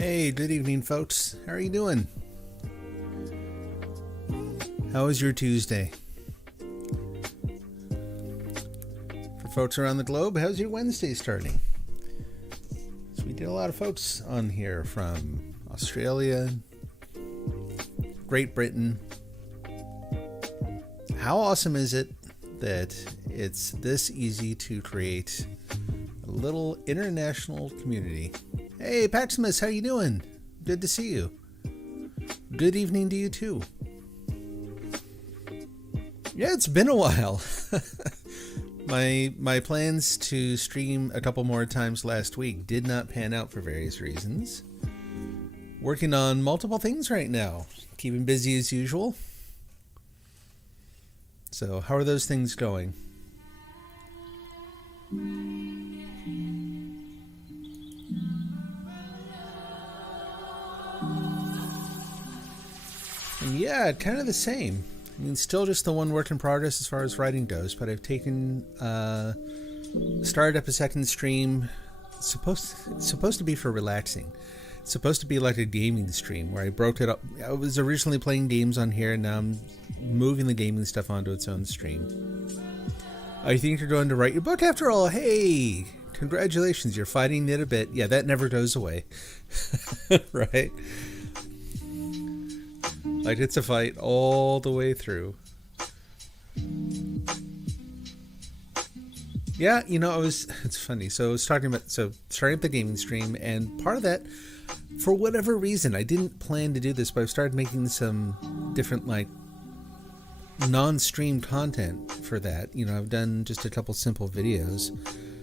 Hey, good evening, folks. How are you doing? How was your Tuesday? For folks around the globe, how's your Wednesday starting? So we did a lot of folks on here from Australia, Great Britain. How awesome is it that it's this easy to create a little international community? Hey, Paximus, how you doing? Good to see you. Good evening to you too. Yeah, it's been a while. My plans to stream a couple more times last week did not pan out for various reasons. Working on multiple things right now. Keeping busy as usual. So, how are those things going? And yeah, kind of the same. I mean, still just the one work in progress as far as writing goes, but I've started up a second stream. It's supposed to be for relaxing. It's supposed to be like a gaming stream where I broke it up. I was originally playing games on here, and now I'm moving the gaming stuff onto its own stream. I think you're going to write your book after all. Hey, congratulations, you're fighting it a bit. Yeah, that never goes away. Right? Like, it's a fight all the way through. Yeah, it's funny. So I was talking about, starting up the gaming stream, and part of that, for whatever reason, I didn't plan to do this, but I started making some different, non-stream content for that. I've done just a couple simple videos,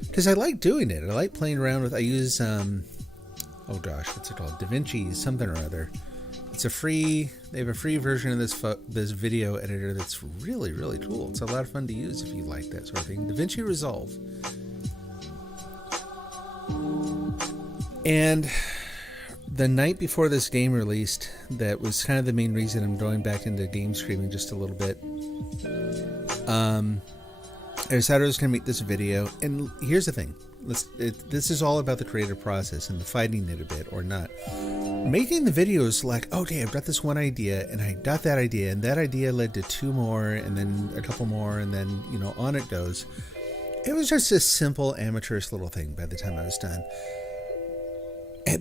because I like doing it. I like playing around with, I use, what's it called? DaVinci something or other. They have a free version of this video editor that's really, really cool. It's a lot of fun to use if you like that sort of thing. DaVinci Resolve. And the night before this game released, that was kind of the main reason I'm going back into game streaming just a little bit. I decided I was going to make this video, and here's the thing. This is all about the creative process and the fighting it a bit or not. Making the video is like, okay, I've got this one idea, and I got that idea, and that idea led to two more, and then a couple more, and then, on it goes. It was just a simple, amateurish little thing by the time I was done.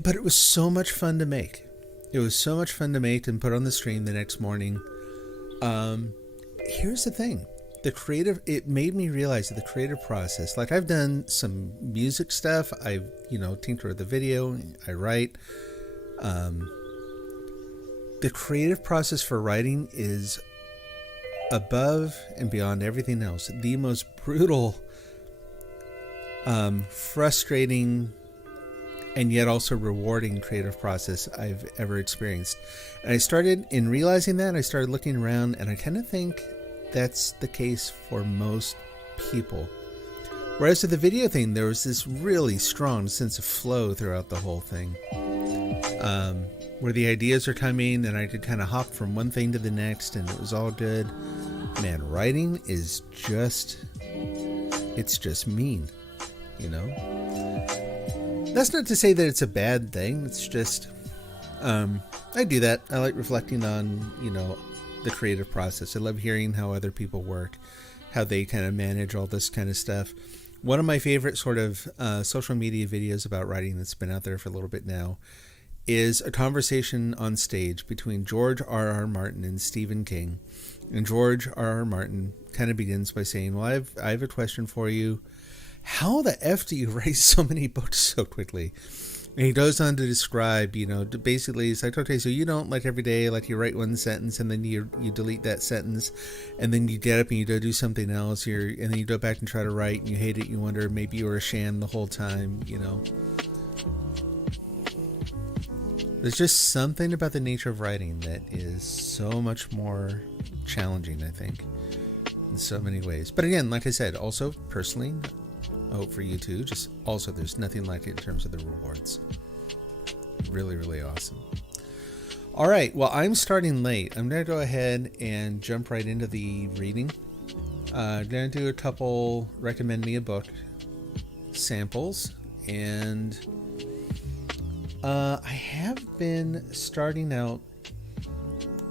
But it was so much fun to make. It was so much fun to make and put on the stream the next morning. Here's the thing. It made me realize that the creative process, like I've done some music stuff, I've, tinkered with the video, I write. The creative process for writing is above and beyond everything else. The most brutal, frustrating, and yet also rewarding creative process I've ever experienced. And in realizing that, I started looking around, and I kind of think that's the case for most people. Whereas with the video thing, there was this really strong sense of flow throughout the whole thing. Where the ideas are coming, and I could kind of hop from one thing to the next, and it was all good. Man, writing is it's just mean, That's not to say that it's a bad thing. It's just, I do that. I like reflecting on, the creative process. I love hearing how other people work, how they kind of manage all this kind of stuff. One of my favorite sort of social media videos about writing that's been out there for a little bit now is a conversation on stage between George R.R. Martin and Stephen King. And George R.R. Martin kind of begins by saying, well, I have a question for you. How the F do you write so many books so quickly? And he goes on to describe, basically, it's like, okay, so you don't, every day, you write one sentence, and then you delete that sentence, and then you get up and you go do something else, and then you go back and try to write, and you hate it, you wonder, maybe you were a sham the whole time, There's just something about the nature of writing that is so much more challenging, I think, in so many ways. But again, like I said, also, personally, I hope for you too, just also there's nothing like it in terms of the rewards. Really, really awesome. All right, well, I'm starting late. I'm going to go ahead and jump right into the reading. I'm going to do a couple recommend me a book samples, and I have been starting out,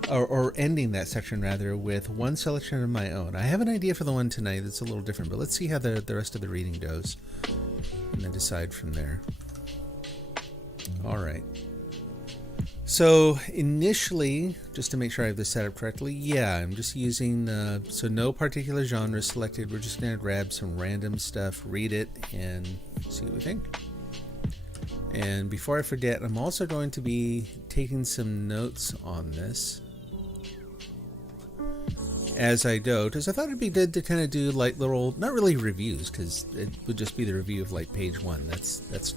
or ending that section rather, with one selection of my own. I have an idea for the one tonight that's a little different, but let's see how the rest of the reading goes, and then decide from there. All right. So initially, just to make sure I have this set up correctly, yeah, I'm just using, so no particular genre selected. We're just going to grab some random stuff, read it, and see what we think. And before I forget, I'm also going to be taking some notes on this as I go, because I thought it'd be good to kind of do like little, not really reviews, because it would just be the review of like page one. That's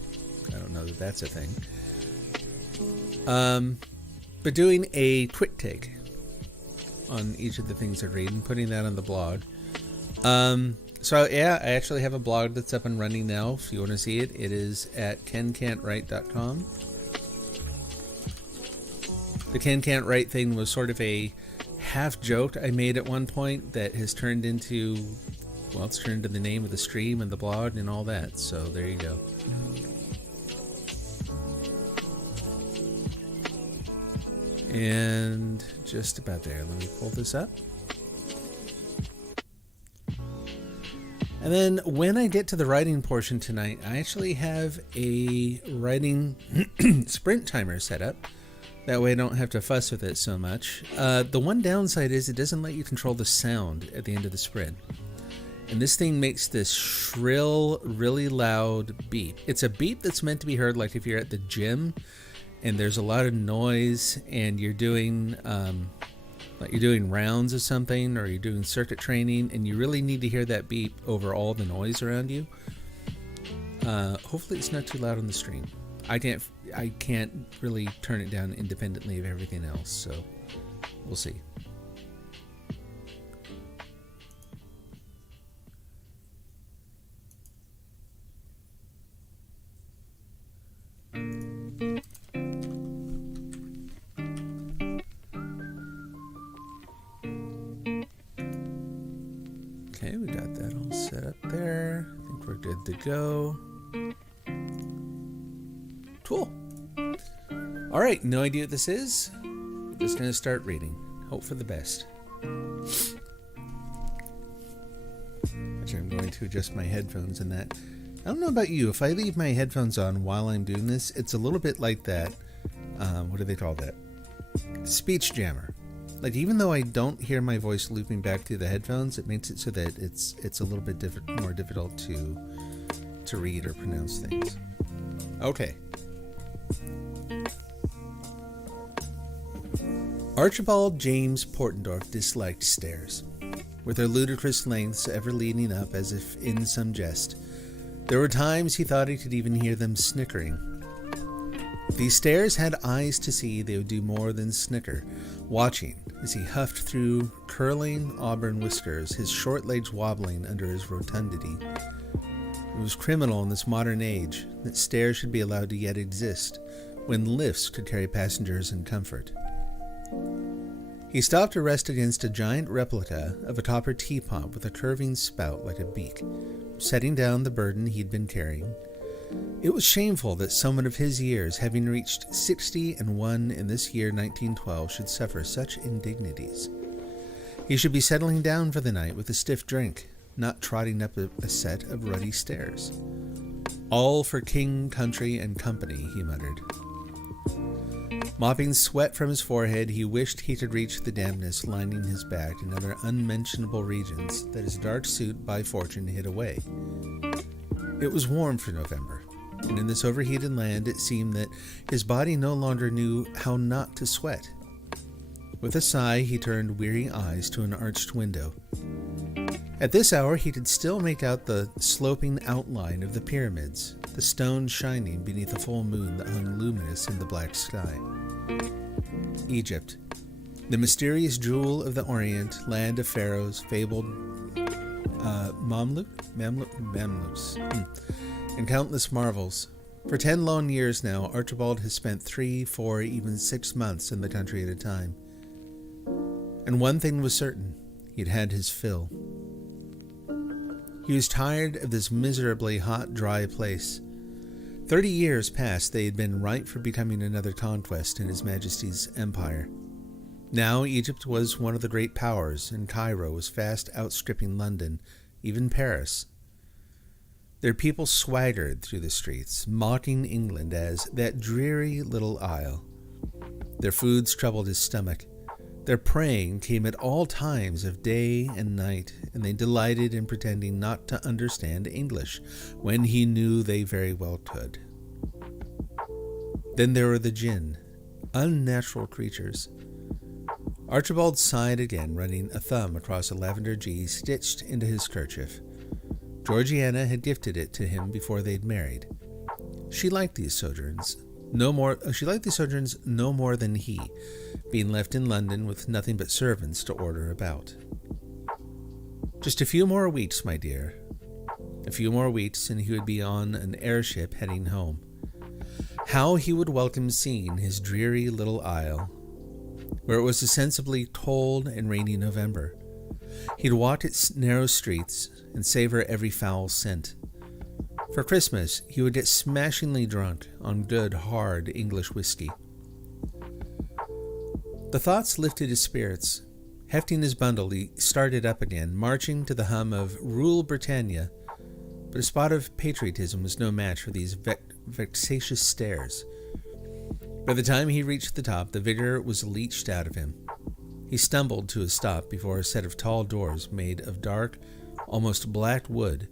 I don't know that that's a thing. But doing a quick take on each of the things I read and putting that on the blog. So yeah, I actually have a blog that's up and running now. If you want to see it, it is at kencan'twrite.com. The Ken Can't Write thing was sort of a half joke I made at one point that has turned into, well, it's turned into the name of the stream and the blog and all that. So there you go. And just about there. Let me pull this up. And then when I get to the writing portion tonight, I actually have a writing sprint timer set up. That way I don't have to fuss with it so much. The one downside is it doesn't let you control the sound at the end of the sprint. And this thing makes this shrill, really loud beep. It's a beep that's meant to be heard like if you're at the gym and there's a lot of noise and you're doing like you're doing rounds of something or you're doing circuit training and you really need to hear that beep over all the noise around you. Hopefully it's not too loud on the stream. I can't really turn it down independently of everything else, so we'll see. Okay, we got that all set up there. I think we're good to go. Cool. All right, no idea what this is. Just going to start reading. Hope for the best. Actually, I'm going to adjust my headphones in that. I don't know about you. If I leave my headphones on while I'm doing this, it's a little bit like that. What do they call that? Speech jammer. Like, even though I don't hear my voice looping back through the headphones, it makes it so that it's a little bit more difficult to read or pronounce things. Okay. Archibald James Portendorf disliked stairs, with their ludicrous lengths ever leading up as if in some jest. There were times he thought he could even hear them snickering. If these stairs had eyes to see, they would do more than snicker, watching as he huffed through curling auburn whiskers, his short legs wobbling under his rotundity. It was criminal in this modern age that stairs should be allowed to yet exist, when lifts could carry passengers in comfort. He stopped to rest against a giant replica of a copper teapot with a curving spout like a beak, setting down the burden he'd been carrying. It was shameful that someone of his years, having reached 61 in this year 1912, should suffer such indignities. He should be settling down for the night with a stiff drink, not trotting up a set of ruddy stairs. All for king, country, and company, he muttered. Mopping sweat from his forehead, he wished he could reach the dampness lining his back and other unmentionable regions that his dark suit by fortune hid away. It was warm for November, and in this overheated land it seemed that his body no longer knew how not to sweat. With a sigh, he turned weary eyes to an arched window. At this hour he could still make out the sloping outline of the pyramids, the stones shining beneath a full moon that hung luminous in the black sky. Egypt, the mysterious jewel of the Orient, land of pharaohs, fabled Mamluks, and countless marvels. For 10 long years now, Archibald has spent 3, 4, even 6 months in the country at a time. And one thing was certain, he'd had his fill. He was tired of this miserably hot, dry place. 30 years past, they had been ripe for becoming another conquest in His Majesty's empire. Now Egypt was one of the great powers, and Cairo was fast outstripping London, even Paris. Their people swaggered through the streets, mocking England as that dreary little isle. Their foods troubled his stomach. Their praying came at all times of day and night, and they delighted in pretending not to understand English, when he knew they very well could. Then there were the jinn, unnatural creatures. Archibald sighed again, running a thumb across a lavender G stitched into his kerchief. Georgiana had gifted it to him before they'd married. She liked these sojourns no more than he, being left in London with nothing but servants to order about. Just a few more weeks, my dear. A few more weeks, and he would be on an airship heading home. How he would welcome seeing his dreary little isle, where it was a sensibly cold and rainy November. He'd walk its narrow streets and savor every foul scent. For Christmas, he would get smashingly drunk on good, hard English whiskey. The thoughts lifted his spirits. Hefting his bundle, he started up again, marching to the hum of Rule Britannia, but a spot of patriotism was no match for these vexatious stares. By the time he reached the top, the vigor was leached out of him. He stumbled to a stop before a set of tall doors made of dark, almost black wood,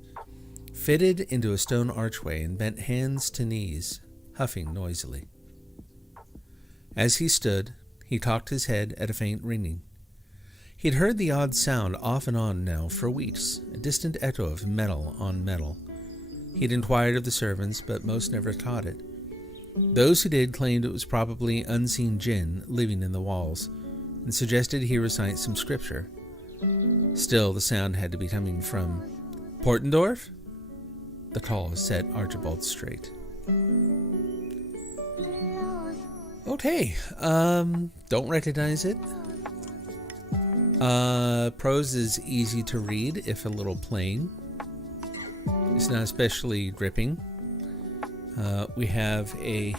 fitted into a stone archway, and bent hands to knees, huffing noisily. As he stood, he cocked his head at a faint ringing. He'd heard the odd sound off and on now for weeks, a distant echo of metal on metal. He'd inquired of the servants, but most never caught it. Those who did claimed it was probably unseen jinn living in the walls, and suggested he recite some scripture. Still, the sound had to be coming from Portendorf? The call set Archibald straight. Okay, don't recognize it. Prose is easy to read, if a little plain. It's not especially gripping. We have a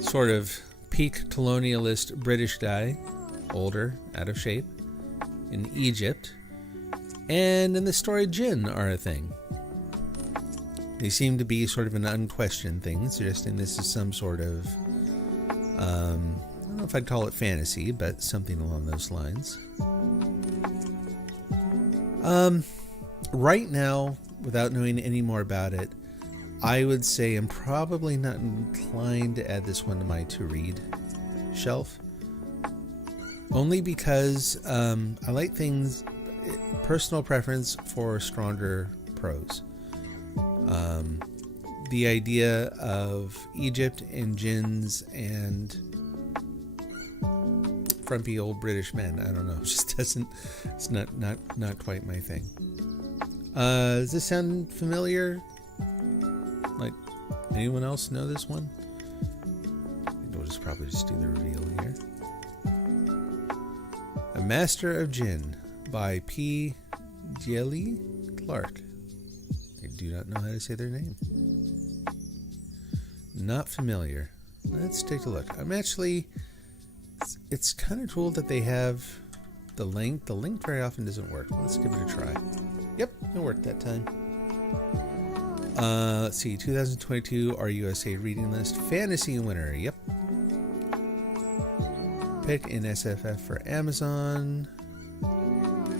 sort of peak colonialist British guy, older, out of shape, in Egypt, and in the story jinn are a thing. They seem to be sort of an unquestioned thing, suggesting this is some sort of, I don't know if I'd call it fantasy, but something along those lines. Right now, without knowing any more about it, I would say I'm probably not inclined to add this one to my to-read shelf. Only because I like things, personal preference for stronger prose. The idea of Egypt and jinns and frumpy old British men, I don't know, just doesn't, it's not quite my thing. Does this sound familiar? Like, anyone else know this one? We'll just probably just do the reveal here. A Master of Jinn by P. Djeli Clark. I do not know how to say their name. Not familiar. Let's take a look. I'm actually... It's kind of cool that they have the link. The link very often doesn't work. Let's give it a try. Yep, it worked that time. Let's see. 2022 RUSA reading list. Fantasy winner. Yep. Pick in SFF for Amazon.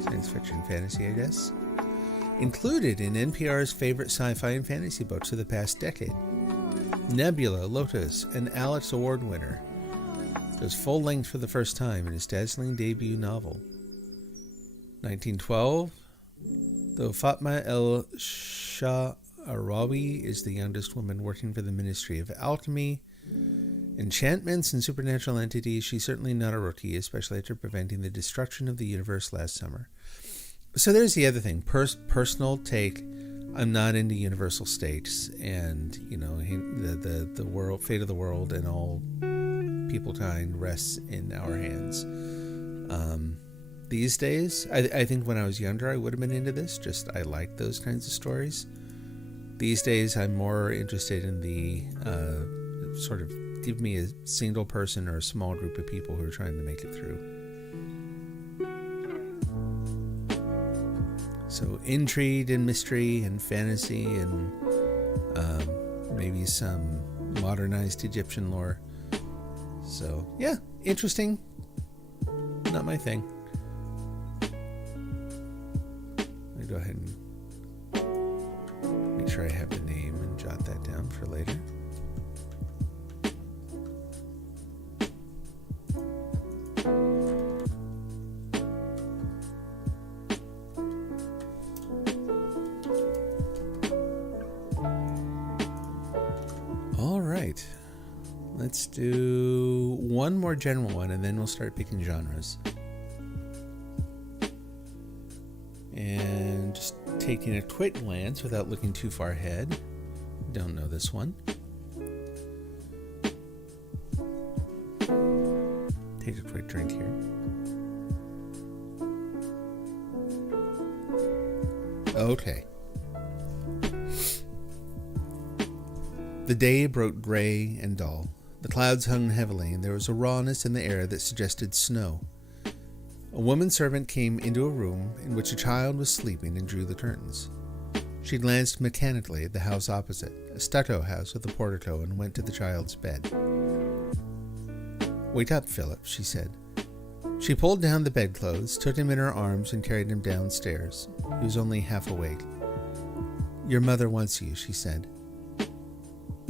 Science fiction fantasy, I guess. Included in NPR's favorite sci-fi and fantasy books of the past decade. Nebula, Lotus, an Alex Award winner. Goes full length for the first time in his dazzling debut novel. 1912. Though Fatma el-Sha'arawi is the youngest woman working for the Ministry of Alchemy, enchantments, and supernatural entities, she's certainly not a rookie, especially after preventing the destruction of the universe last summer. So there's the other thing. Personal take. I'm not into universal states and, you know, the world, fate of the world and all people kind rests in our hands. These days, I think when I was younger, I would have been into this. Just, I like those kinds of stories. These days, I'm more interested in the sort of give me a single person or a small group of people who are trying to make it through. So intrigue and mystery and fantasy and maybe some modernized Egyptian lore. So yeah, interesting. Not my thing. Let me go ahead and make sure I have the name and jot that down for later. All right. Let's do one more general one, and then we'll start picking genres. And just taking a quick glance without looking too far ahead. Don't know this one. Take a quick drink here. Okay. The day broke gray and dull. The clouds hung heavily, and there was a rawness in the air that suggested snow. A woman servant came into a room in which a child was sleeping and drew the curtains. She glanced mechanically at the house opposite, a stucco house with a portico, and went to the child's bed. "Wake up, Philip," she said. She pulled down the bedclothes, took him in her arms, and carried him downstairs. He was only half awake. "Your mother wants you," she said.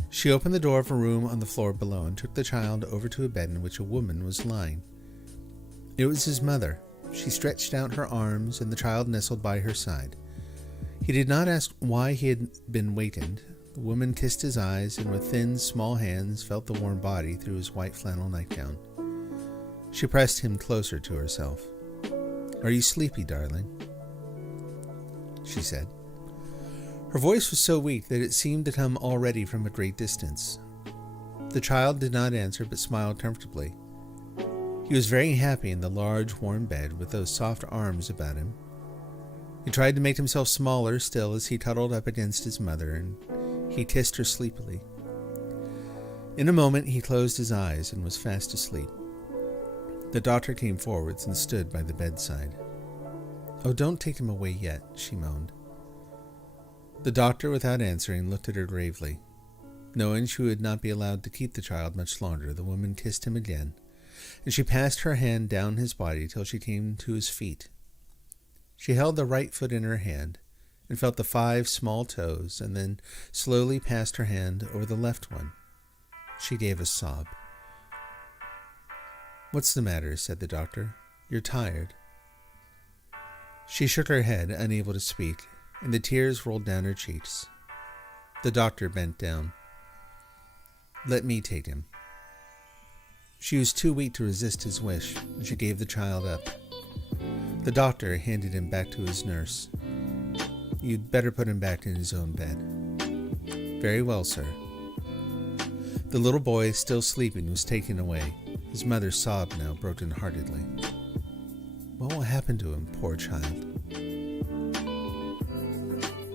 She opened the door of a room on the floor below and took the child over to a bed in which a woman was lying. It was his mother. She stretched out her arms, and the child nestled by her side. He did not ask why he had been wakened. The woman kissed his eyes, and with thin, small hands felt the warm body through his white flannel nightgown. She pressed him closer to herself. "Are you sleepy, darling?" she said. Her voice was so weak that it seemed to come already from a great distance. The child did not answer, but smiled comfortably. He was very happy in the large, warm bed with those soft arms about him. He tried to make himself smaller still as he cuddled up against his mother, and he kissed her sleepily. In a moment he closed his eyes and was fast asleep. The doctor came forwards and stood by the bedside. "Oh, don't take him away yet," she moaned. The doctor, without answering, looked at her gravely. Knowing she would not be allowed to keep the child much longer, the woman kissed him again, and she passed her hand down his body till she came to his feet. She held the right foot in her hand and felt the 5 small toes, and then slowly passed her hand over the left one. She gave a sob. "What's the matter?" said the doctor. "You're tired." She shook her head, unable to speak, and the tears rolled down her cheeks. The doctor bent down. "Let me take him." She was too weak to resist his wish, and she gave the child up. The doctor handed him back to his nurse. "You'd better put him back in his own bed." "Very well, sir." The little boy, still sleeping, was taken away. His mother sobbed now broken-heartedly. What will happen to him, poor child?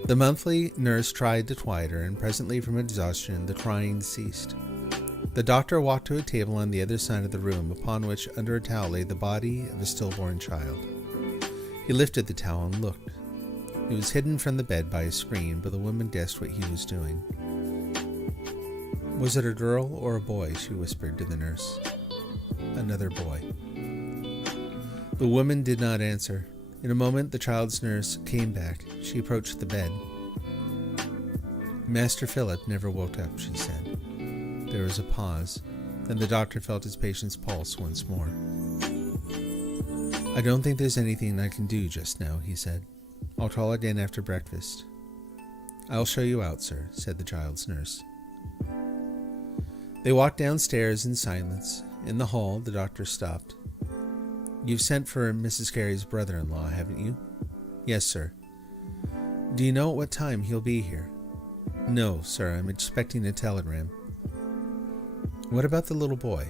The monthly nurse tried to quiet her, and presently from exhaustion the crying ceased. The doctor walked to a table on the other side of the room, upon which under a towel lay the body of a stillborn child. He lifted the towel and looked. It was hidden from the bed by a screen, but the woman guessed what he was doing. "Was it a girl or a boy?" she whispered to the nurse. "Another boy." The woman did not answer. In a moment the child's nurse came back. She approached the bed. "Master Philip never woke up," she said. There was a pause. Then the doctor felt his patient's pulse once more. "I don't think there's anything I can do just now," he said. "I'll call again after breakfast." "I'll show you out, sir," said the child's nurse. They walked downstairs in silence. In the hall, the doctor stopped. "You've sent for Mrs. Carey's brother-in-law, haven't you?" "Yes, sir." "Do you know at what time he'll be here?" "No, sir. I'm expecting a telegram." "What about the little boy?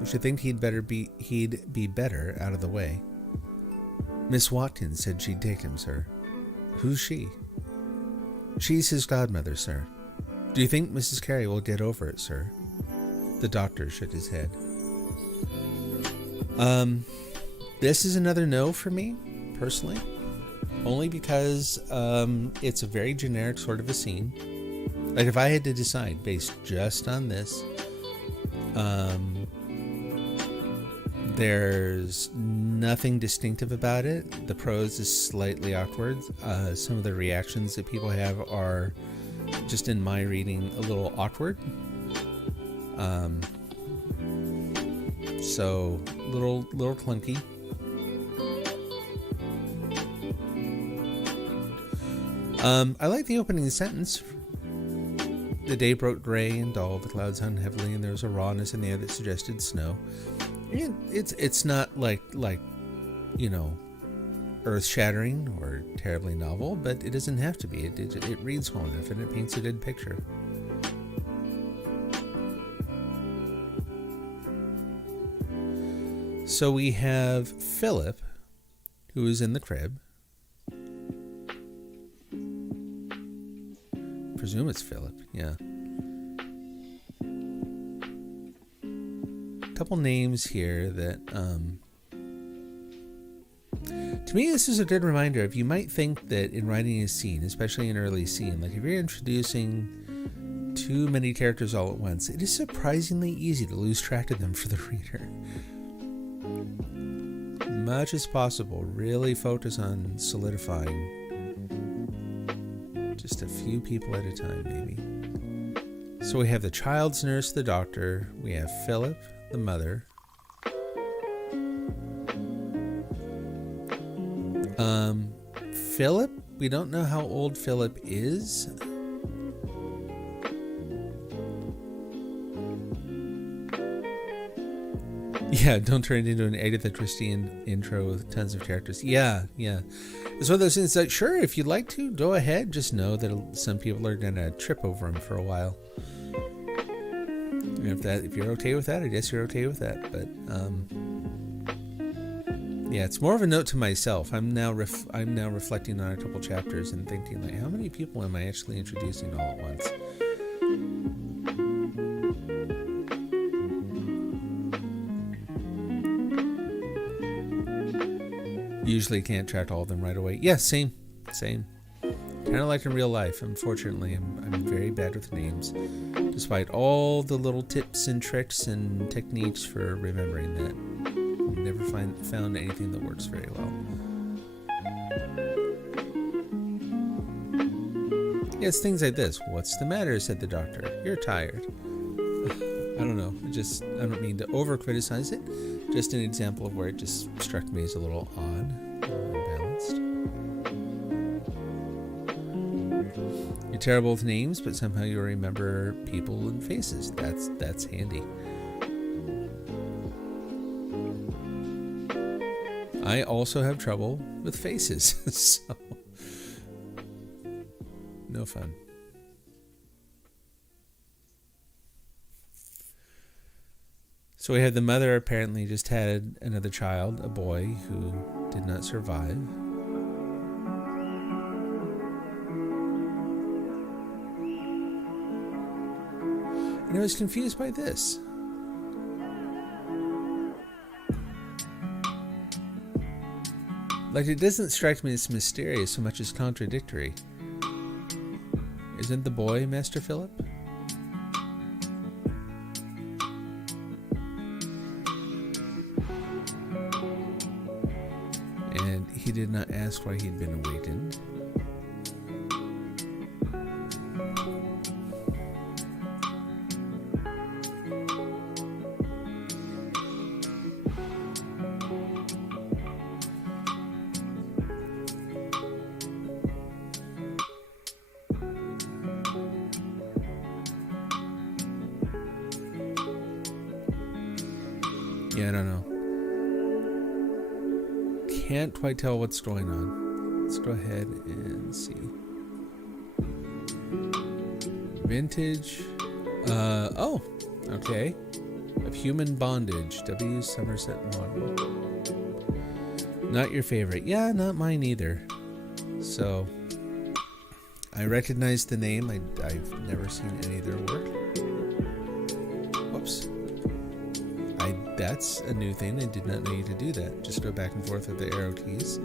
I should think he'd be better out of the way." "Miss Watkins said she'd take him, sir." "Who's she?" She's his godmother, sir. Do you think Mrs. Carey will get over it, sir? The doctor shook his head. This is another no for me, personally. Only because it's a very generic sort of a scene. Like, if I had to decide based just on this, there's nothing distinctive about it. The prose is slightly awkward. Some of the reactions that people have are, just in my reading, a little awkward. So little clunky. I like the opening sentence. The day broke gray and dull, the clouds hung heavily, and there was a rawness in the air that suggested snow. It's not like earth-shattering or terribly novel, but it doesn't have to be. It reads well enough, and it paints a good picture. So we have Philip, who is in the crib. Presume it's Philip, yeah. A couple names here that, to me, this is a good reminder of, you might think that in writing a scene, especially an early scene, like if you're introducing too many characters all at once, it is surprisingly easy to lose track of them for the reader. Much as possible, really focus on solidifying just a few people at a time, maybe. So we have the child's nurse, the doctor. We have Philip, the mother. Philip, we don't know how old Philip is. Yeah, don't turn it into an Agatha Christie intro with tons of characters. Yeah. It's one of those things like, sure, if you'd like to, go ahead. Just know that some people are going to trip over him for a while. And if you're okay with that, I guess you're okay with that. But yeah, it's more of a note to myself. I'm now reflecting on a couple chapters and thinking, like, how many people am I actually introducing all at once? Usually can't track all of them right away. Yeah, same. Kind of like in real life. Unfortunately, I'm very bad with names, despite all the little tips and tricks and techniques for remembering that. Never found anything that works very well. Yes, things like this. What's the matter? Said the doctor. You're tired. I don't know. I don't mean to over criticize it. Just an example of where it just struck me as a little odd, unbalanced. You're terrible with names, but somehow you remember people and faces. That's handy. I also have trouble with faces, so no fun. So we have the mother apparently just had another child, a boy, who did not survive. And I was confused by this. Like, it doesn't strike me as mysterious so much as contradictory. Isn't the boy Master Philip? And he did not ask why he'd been awakened. Yeah, I don't know. Can't quite tell what's going on. Let's go ahead and see. Vintage. Oh, okay. Of Human Bondage, W. Somerset Maugham. Not your favorite. Yeah, not mine either. So, I recognize the name. I've never seen any of their work. Whoops. That's a new thing. I did not know you could do that. Just go back and forth with the arrow keys.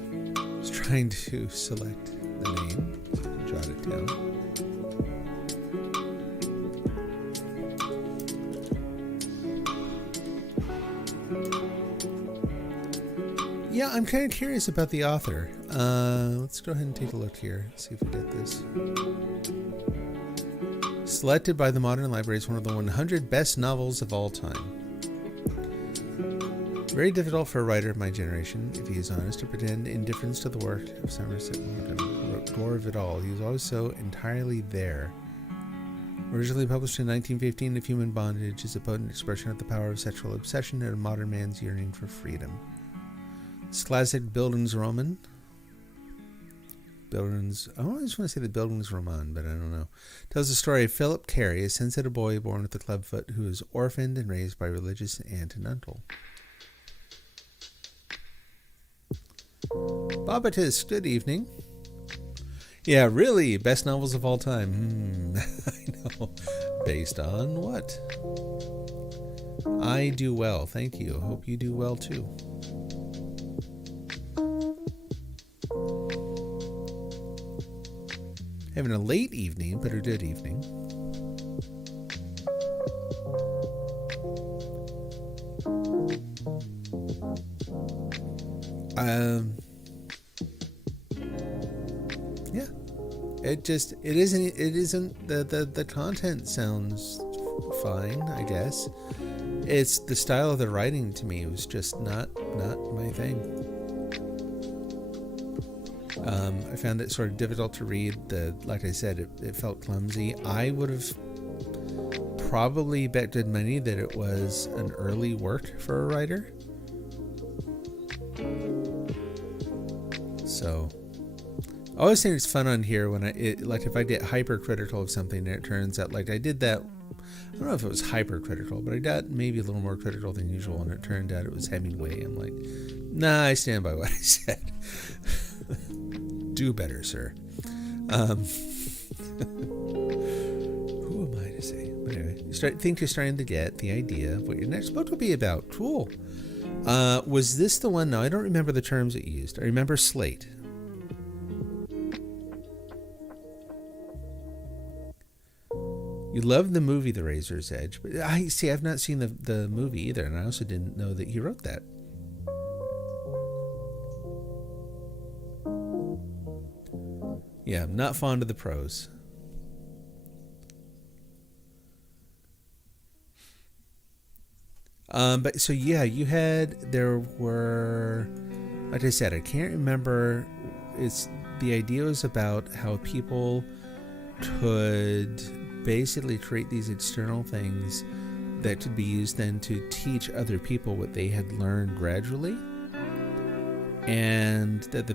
I was trying to select the name, jot it down. Yeah, I'm kind of curious about the author. Let's go ahead and take a look here. See if we get this. Selected by the Modern Library as one of the 100 best novels of all time. Very difficult for a writer of my generation, if he is honest, to pretend indifference to the work of Somerset Maugham, who wrote Gore of It All. He was always so entirely there. Originally published in 1915, Of Human Bondage is a potent expression of the power of sexual obsession and a modern man's yearning for freedom. This classic Bildungsroman. I always want to say the Bildungsroman, but I don't know. Tells the story of Philip Carey, a sensitive boy born with a clubfoot who is orphaned and raised by religious aunt and uncle. Bobatus, good evening. Yeah, really, best novels of all time. I know. Based on what? I do well, thank you. Hope you do well too. Having a late evening, but a good evening. Yeah. It isn't the content sounds fine, I guess. It's the style of the writing to me was just not my thing. I found it sort of difficult to read. Like I said, it felt clumsy. I would have probably bet good money that it was an early work for a writer. So, I always think it's fun on here when if I get hypercritical of something and it turns out, like I did that, I don't know if it was hypercritical, but I got maybe a little more critical than usual and it turned out it was Hemingway. I'm like, nah, I stand by what I said. Do better, sir. Who am I to say? But anyway, think you're starting to get the idea of what your next book will be about. Cool. Was this the one? No, I don't remember the terms it used. I remember Slate. You love the movie The Razor's Edge, but I've not seen the movie either, and I also didn't know that he wrote that. Yeah, I'm not fond of the prose. But so yeah, there were, like I said, I can't remember. The idea was about how people could basically create these external things that could be used then to teach other people what they had learned gradually. And that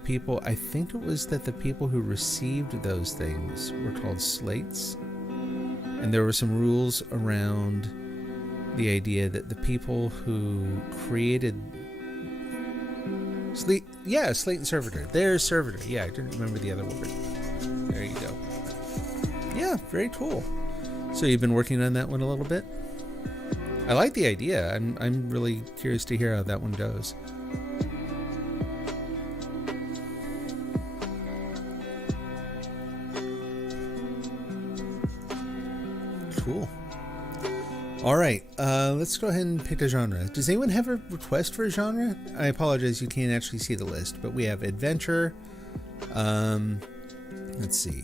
I think it was that the people who received those things were called slates. And there were some rules around the idea that the people who created slate and servitor. There's servitor. Yeah, I didn't remember the other word. There you go. Yeah, very cool. So you've been working on that one a little bit? I like the idea. I'm really curious to hear how that one goes. Cool. All right, let's go ahead and pick a genre. Does anyone have a request for a genre? I apologize, you can't actually see the list, but we have adventure. Let's see.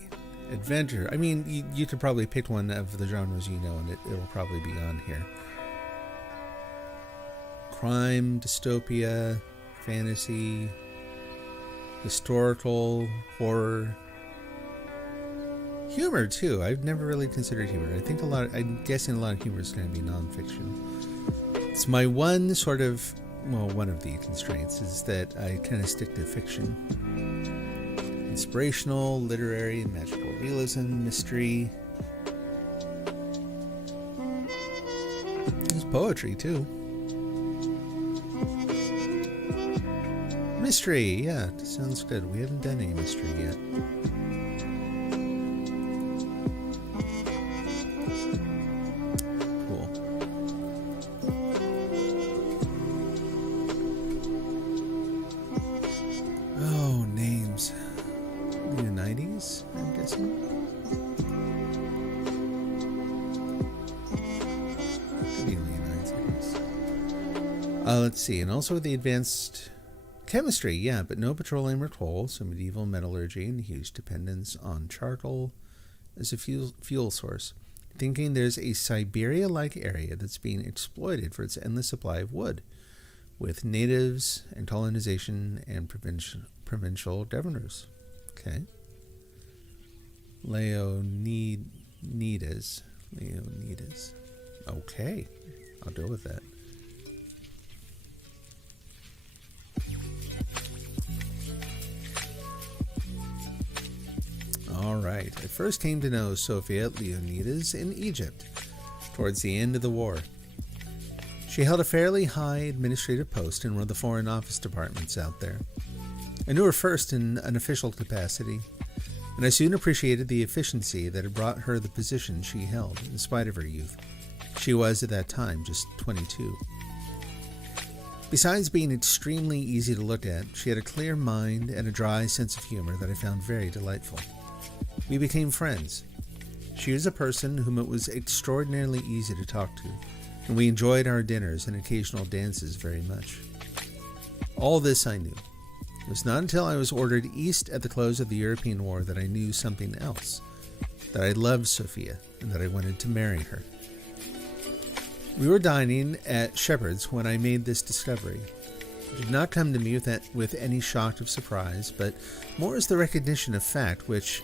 Adventure. I mean, you could probably pick one of the genres you know, and it'll probably be on here. Crime, dystopia, fantasy, historical, horror. Humor too. I've never really considered humor. I'm guessing a lot of humor is going to be nonfiction. It's my one sort of, one of the constraints is that I kind of stick to fiction. Inspirational, literary, magical realism, mystery. There's poetry too. Mystery, yeah, sounds good. We haven't done any mystery yet. Let's see. And also the advanced chemistry, yeah, but no petroleum or coal, so medieval metallurgy and huge dependence on charcoal as a fuel source. Thinking there's a Siberia-like area that's being exploited for its endless supply of wood, with natives and colonization and provincial governors. Okay. Leonidas. Okay, I'll go with that. All right. I first came to know Sophia Leonidas in Egypt towards the end of the war. She held a fairly high administrative post in one of the foreign office departments out there. I knew her first in an official capacity, and I soon appreciated the efficiency that had brought her the position she held, in spite of her youth. She was, at that time, just 22. Besides being extremely easy to look at, she had a clear mind and a dry sense of humor that I found very delightful. We became friends. She was a person whom it was extraordinarily easy to talk to, and we enjoyed our dinners and occasional dances very much. All this I knew. It was not until I was ordered east at the close of the European War that I knew something else, that I loved Sophia, and that I wanted to marry her. We were dining at Shepherd's when I made this discovery. It did not come to me with any shock of surprise, but more as the recognition of fact with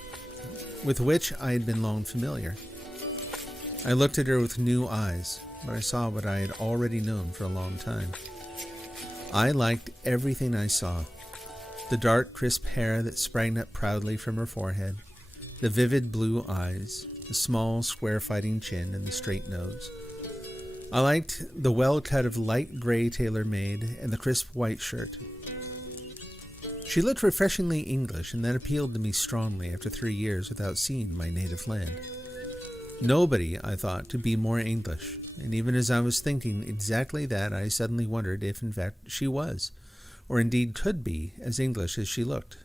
which I had been long familiar. I looked at her with new eyes, but I saw what I had already known for a long time. I liked everything I saw. The dark, crisp hair that sprang up proudly from her forehead, the vivid blue eyes, the small, square fighting chin, and the straight nose. I liked the well-cut of light gray tailor-made and the crisp white shirt. She looked refreshingly English, and that appealed to me strongly after 3 years without seeing my native land. Nobody, I thought, could be more English, and even as I was thinking exactly that, I suddenly wondered if in fact she was, or indeed could be, as English as she looked.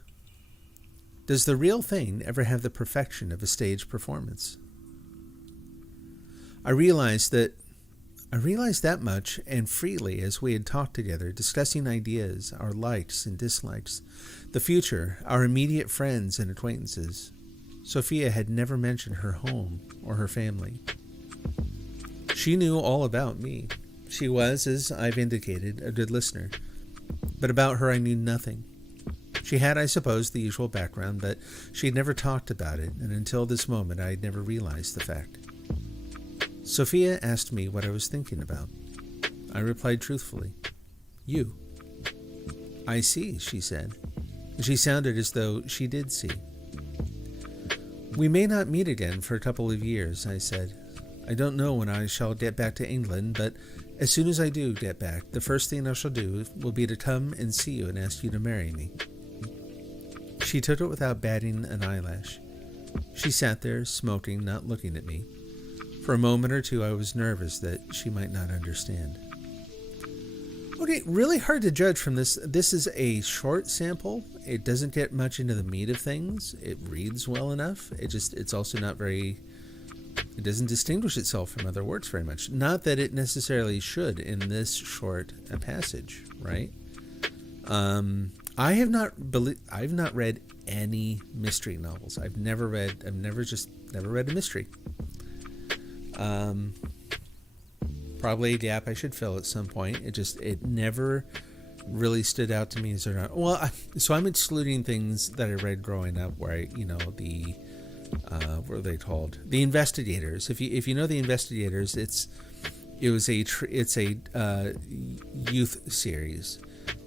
Does the real thing ever have the perfection of a stage performance? I realized that much, and freely, as we had talked together, discussing ideas, our likes and dislikes, the future, our immediate friends and acquaintances. Sophia had never mentioned her home or her family. She knew all about me. She was, as I've indicated, a good listener. But about her I knew nothing. She had, I suppose, the usual background, but she had never talked about it, and until this moment I had never realized the fact. Sophia asked me what I was thinking about. I replied truthfully, "You." "I see," she said, and she sounded as though she did see. "We may not meet again for a couple of years," I said. "I don't know when I shall get back to England, but as soon as I do get back, the first thing I shall do will be to come and see you and ask you to marry me." She took it without batting an eyelash. She sat there, smoking, not looking at me. For a moment or two I was nervous that she might not understand. Okay, really hard to judge from this. This is a short sample. It doesn't get much into the meat of things. It reads well enough. It's also not very... It doesn't distinguish itself from other works very much. Not that it necessarily should in this short passage, right? I've not read any mystery novels. I've never read a mystery. Probably a gap I should fill at some point. It never really stood out to me as so I'm excluding things that I read growing up where what are they called? The Investigators. If you know The Investigators, it's a youth series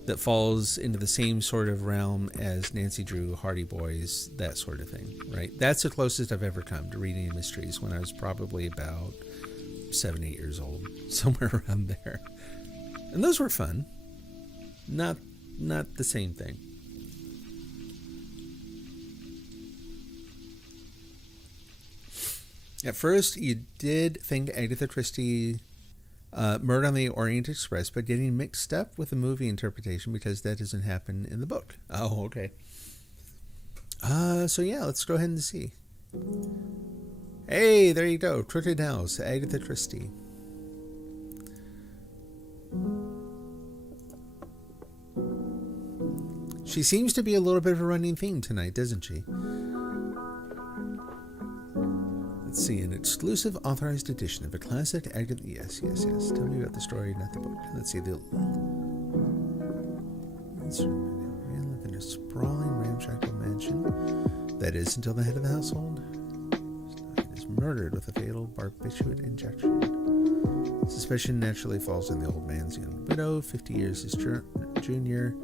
that falls into the same sort of realm as Nancy Drew, Hardy Boys, that sort of thing, right? That's the closest I've ever come to reading mysteries when I was probably about 7, 8 years old, somewhere around there. And those were fun. Not the same thing. At first, you did think Agatha Christie Murder on the Orient Express, but getting mixed up with the movie interpretation because that doesn't happen in the book. Oh, okay. So yeah, let's go ahead and see. Hey, there you go. Crooked House, Agatha Christie. She seems to be a little bit of a running theme tonight, doesn't she? Let's see, an exclusive authorized edition of a classic Agatha... Yes. Tell me about the story, not the book. Let's see, live in a sprawling, ramshackle mansion. That is, until the head of the household is murdered with a fatal barbiturate injection. Suspicion naturally falls on the old man's young widow, 50 years his junior,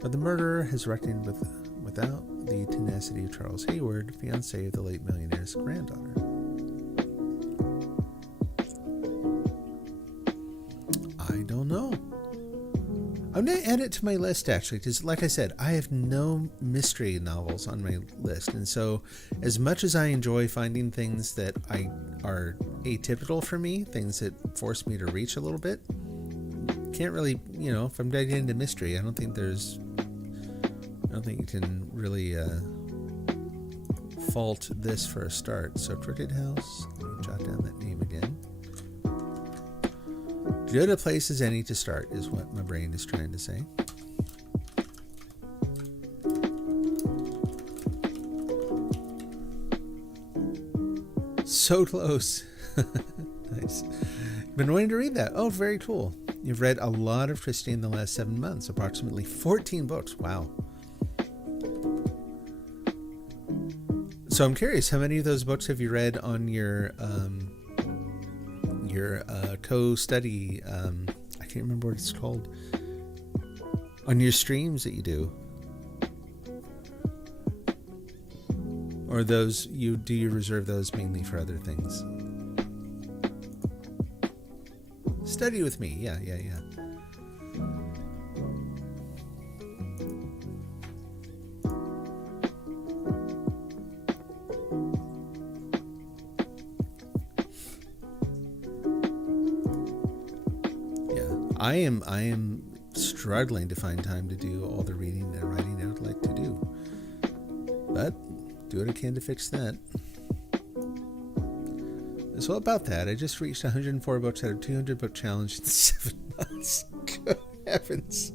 but the murderer has reckoned without the tenacity of Charles Hayward, fiancé of the late millionaire's granddaughter. I don't know. I'm going to add it to my list, actually, because, like I said, I have no mystery novels on my list. And so, as much as I enjoy finding things that are atypical for me, things that force me to reach a little bit, can't really, if I'm digging into mystery, I don't think you can really fault this for a start. So, Crooked House, let me jot down that name again. Good a place as any to start is what my brain is trying to say. So close. Nice. Been wanting to read that. Oh, very cool. You've read a lot of Christie in the last 7 months, approximately 14 books. Wow. So I'm curious, how many of those books have you read on your co-study, I can't remember what it's called, on your streams that you do? Or do you reserve those mainly for other things? Study with me, yeah. I am struggling to find time to do all the reading and writing I would like to do. But do what I can to fix that. So about that, I just reached 104 books out of 200 book challenge in 7 months. Good heavens.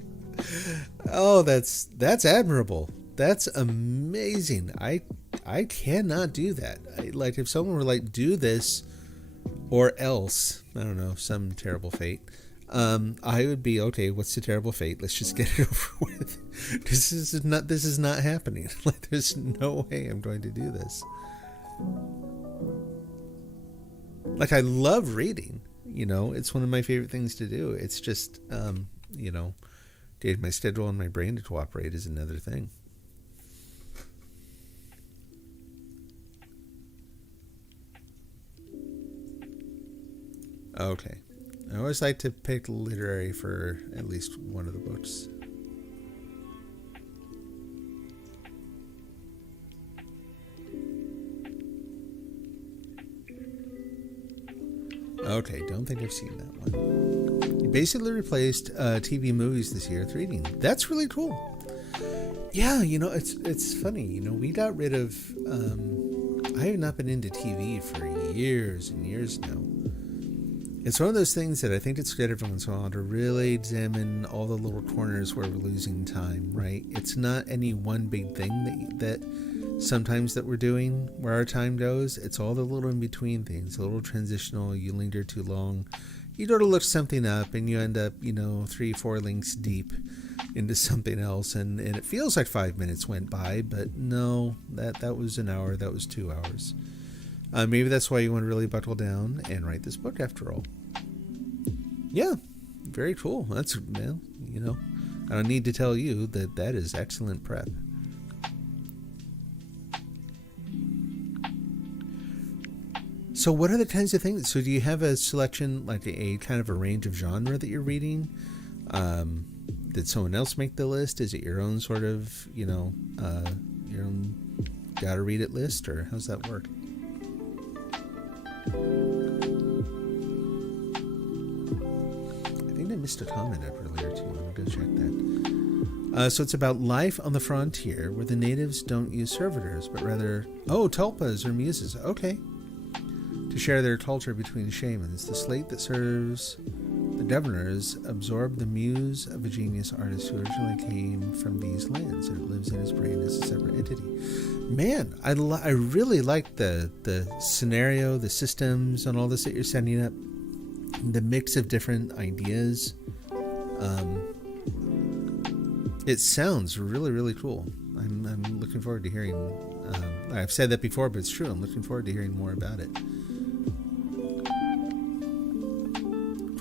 Oh, that's admirable. That's amazing. I cannot do that. If someone were like, do this or else, I don't know, some terrible fate, I would be, okay, what's the terrible fate? Let's just get it over with. This is not happening. There's no way I'm going to do this. I love reading, it's one of my favorite things to do. It's just, getting my schedule and my brain to cooperate is another thing. Okay. I always like to pick literary for at least one of the books. Okay, don't think I've seen that one. You basically replaced TV movies this year with reading. That's really cool. Yeah, it's funny. We got rid of... I have not been into TV for years and years now. It's one of those things that I think it's good every once in a while to really examine all the little corners where we're losing time, right? It's not any one big thing that sometimes that we're doing where our time goes. It's all the little in-between things, a little transitional. You linger too long. You go to look something up and you end up, 3-4 links deep into something else. And it feels like 5 minutes went by, but no, that was an hour. That was 2 hours. Maybe that's why you want to really buckle down and write this book after all. Yeah, very cool. That's, I don't need to tell you that is excellent prep. So what are the kinds of things? So do you have a selection, like a kind of a range of genre that you're reading? Did someone else make the list? Is it your own sort of, your own gotta read it list, or how's that work? I think I missed a comment up earlier too. I'm going to check that. So it's about life on the frontier where the natives don't use servitors, but rather, tulpas or muses. Okay. To share their culture between shamans. The slate that serves The Devoners absorbed the muse of a genius artist who originally came from these lands, and it lives in his brain as a separate entity. Man, I really like the scenario, the systems, and all this that you're setting up. The mix of different ideas. It sounds really, really cool. I'm looking forward to hearing. I've said that before, but it's true. I'm looking forward to hearing more about it.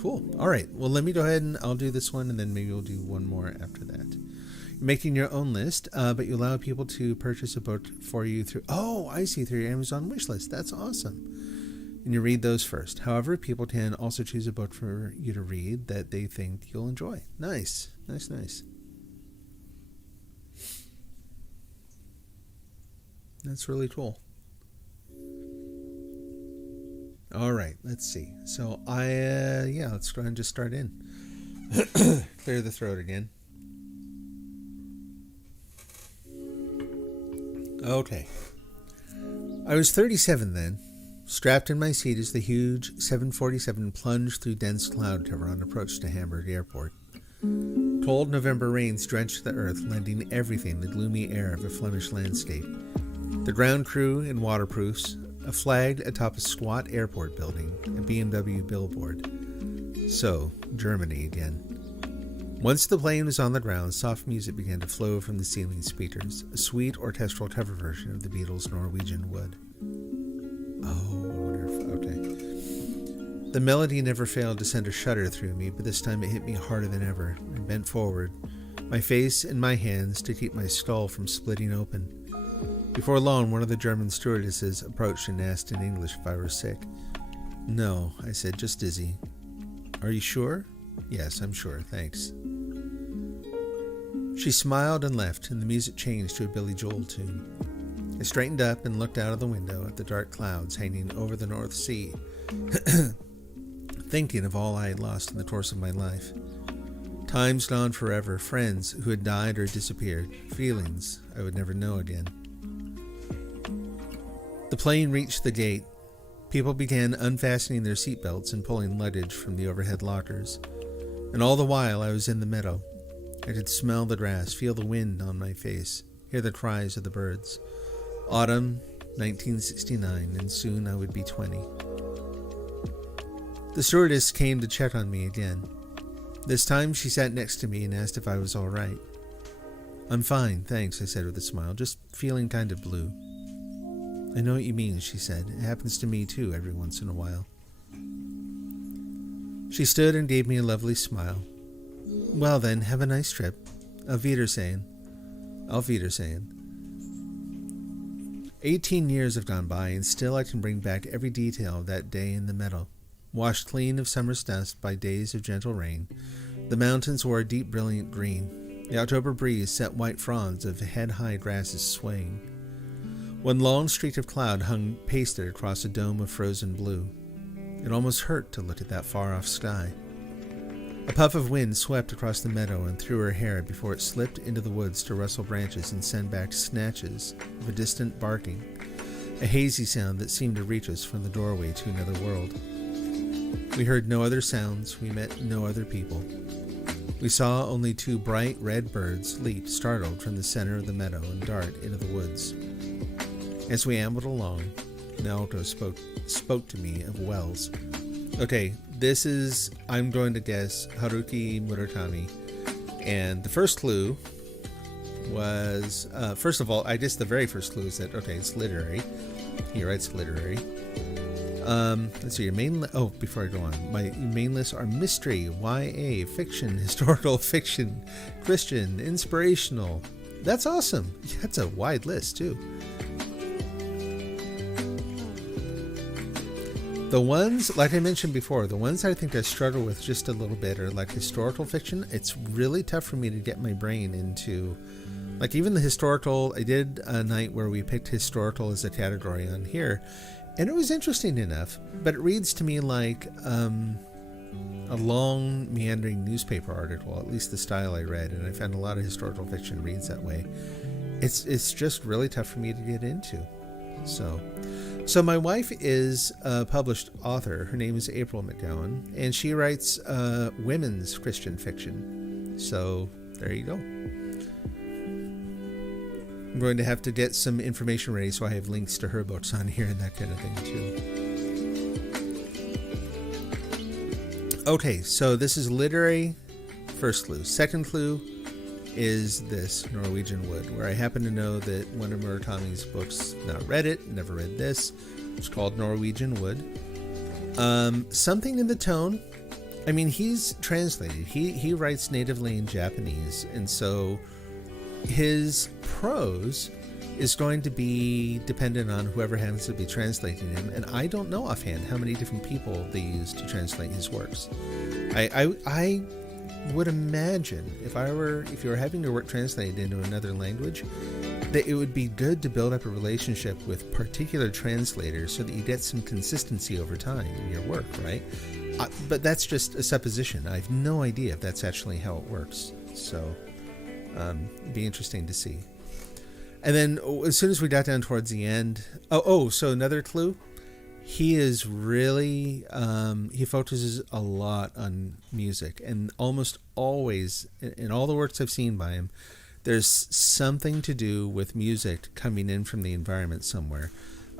Cool. All right. Well, let me go ahead and I'll do this one, and then maybe we'll do one more after that. You're making your own list, but you allow people to purchase a book for you through. Oh, I see, through your Amazon wish list. That's awesome. And you read those first. However, people can also choose a book for you to read that they think you'll enjoy. Nice. Nice, nice. That's really cool. All right, let's see. So let's go ahead and just start in. Clear the throat again. Okay. I was 37 then, strapped in my seat as the huge 747 plunged through dense cloud cover on approach to Hamburg Airport. Cold November rains drenched the earth, lending everything the gloomy air of a Flemish landscape. The ground crew in waterproofs, a flag atop a squat airport building, a BMW billboard. So, Germany again. Once the plane was on the ground, soft music began to flow from the ceiling speakers, a sweet orchestral cover version of the Beatles' Norwegian Wood. Oh, I wonder if... Okay. The melody never failed to send a shudder through me, but this time it hit me harder than ever. I bent forward, my face in my hands to keep my skull from splitting open. Before long, one of the German stewardesses approached and asked in English if I were sick. No, I said, just dizzy. Are you sure? Yes, I'm sure, thanks. She smiled and left, and the music changed to a Billy Joel tune. I straightened up and looked out of the window at the dark clouds hanging over the North Sea, thinking of all I had lost in the course of my life. Times gone forever, friends who had died or disappeared, feelings I would never know again. The plane reached the gate. People began unfastening their seatbelts and pulling luggage from the overhead lockers. And all the while I was in the meadow. I could smell the grass, feel the wind on my face, hear the cries of the birds. Autumn, 1969, and soon I would be 20. The stewardess came to check on me again. This time she sat next to me and asked if I was all right. I'm fine, thanks, I said with a smile, just feeling kind of blue. I know what you mean, she said. It happens to me too every once in a while. She stood and gave me a lovely smile. Well then, have a nice trip. Auf Wiedersehen. Auf Wiedersehen. 18 years have gone by, and still I can bring back every detail of that day in the meadow. Washed clean of summer's dust by days of gentle rain, the mountains wore a deep brilliant green. The October breeze set white fronds of head-high grasses swaying. One long streak of cloud hung pasted across a dome of frozen blue. It almost hurt to look at that far-off sky. A puff of wind swept across the meadow and through her hair before it slipped into the woods to rustle branches and send back snatches of a distant barking, a hazy sound that seemed to reach us from the doorway to another world. We heard no other sounds, we met no other people. We saw only two bright red birds leap startled from the center of the meadow and dart into the woods. As we ambled along, Naoto spoke to me of Wells. Okay, this is, I'm going to guess, Haruki Murakami. And the first clue was, first of all, I guess the very first clue is that, okay, it's literary. He writes literary. Let's see, your main before I go on, my main lists are mystery, YA, fiction, historical fiction, Christian, inspirational. That's awesome. That's a wide list, too. The ones, like I mentioned before, the ones I think I struggle with just a little bit are like historical fiction. It's really tough for me to get my brain into, like even the historical, I did a night where we picked historical as a category on here, and it was interesting enough, but it reads to me like a long, meandering newspaper article, at least the style I read, and I found a lot of historical fiction reads that way. It's just really tough for me to get into. So my wife is a published author. Her name is April McGowan, and she writes women's Christian fiction. So there you go. I'm going to have to get some information ready so I have links to her books on here and that kind of thing too. Okay, so this is literary first clue. Second clue is this, Norwegian Wood, where I happen to know that one of Murakami's books, not read it, never read this. It's called Norwegian Wood. Something in the tone. I mean, he's translated. He writes natively in Japanese, and so his prose is going to be dependent on whoever happens to be translating him. And I don't know offhand how many different people they use to translate his works. I would imagine if you were having your work translated into another language, that it would be good to build up a relationship with particular translators so that you get some consistency over time in your work, right? But that's just a supposition. I have no idea if that's actually how it works. So it'd be interesting to see. And then as soon as we got down towards the end, so another clue. He is really, he focuses a lot on music, and almost always, in all the works I've seen by him, there's something to do with music coming in from the environment somewhere.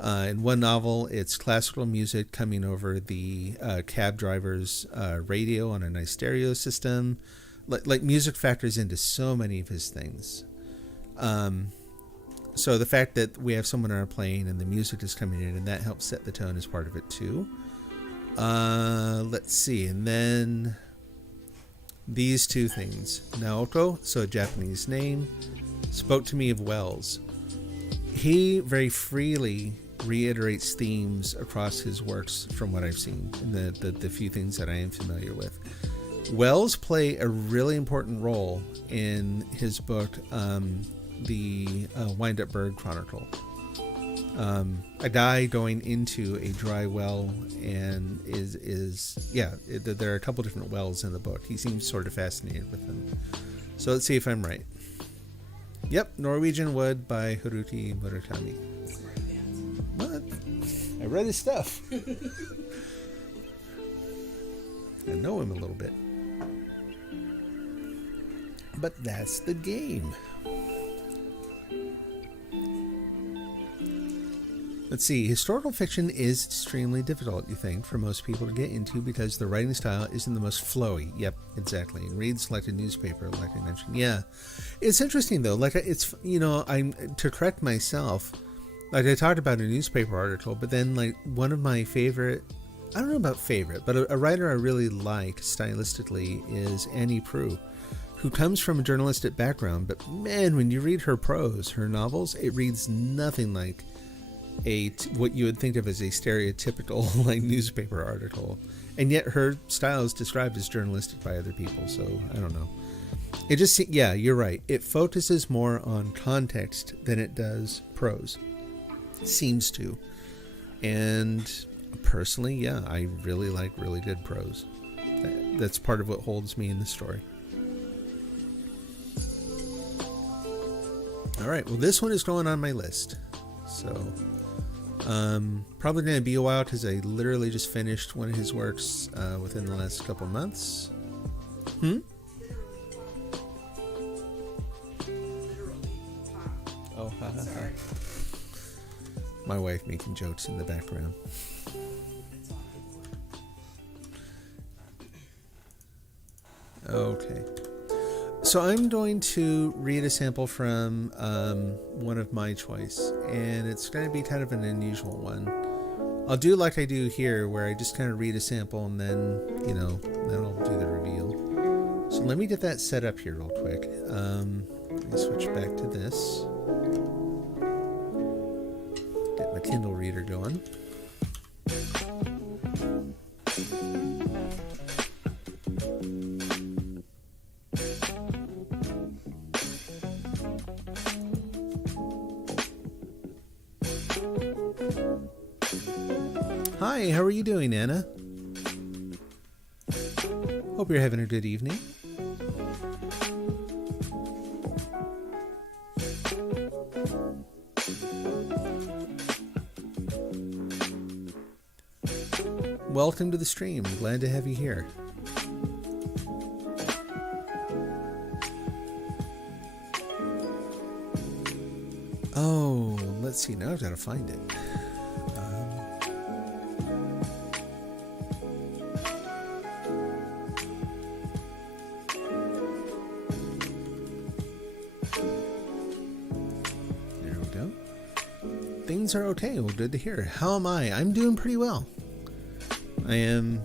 In one novel, it's classical music coming over the cab driver's radio on a nice stereo system. Like music factors into so many of his things. So the fact that we have someone on our plane and the music is coming in and that helps set the tone is part of it too. Let's see. And then these two things. Naoko, so a Japanese name, spoke to me of Wells. He very freely reiterates themes across his works from what I've seen in the few things that I am familiar with. Wells play a really important role in his book, the Wind-Up Bird Chronicle. A guy going into a dry well and there are a couple different wells in the book. He seems sort of fascinated with them. So let's see if I'm right. Yep, Norwegian Wood by Haruki Murakami. What? I read his stuff. I know him a little bit. But that's the game. Let's see, historical fiction is extremely difficult, you think, for most people to get into because the writing style isn't the most flowy. Yep, exactly. It reads like a newspaper, like I mentioned. Yeah. It's interesting, though. Like, it's, I'm to correct myself, like I talked about a newspaper article, but then, like, one of my favorite, I don't know about favorite, but a writer I really like stylistically is Annie Proulx, who comes from a journalistic background, but man, when you read her prose, her novels, it reads nothing like what you would think of as a stereotypical like newspaper article, and yet her style is described as journalistic by other people. So I don't know. It just, yeah, you're right. It focuses more on context than it does prose. It seems to, and personally, yeah, I really like really good prose. That's part of what holds me in the story. All right, well, this one is going on my list, so probably going to be a while because I literally just finished one of his works within the last couple months. Oh, ha, ha, ha. My wife making jokes in the background. Okay. So I'm going to read a sample from one of my choice, and it's going to be kind of an unusual one. I'll do like I do here, where I just kind of read a sample and then, then I'll do the reveal. So let me get that set up here real quick. Let me switch back to this. Get my Kindle reader going. Hi, how are you doing, Anna? Hope you're having a good evening. welcome to the stream. Glad to have you here. Oh, let's see. Now I've got to find it. There we go. Things are okay. Well, good to hear. How am I? I'm doing pretty well. I am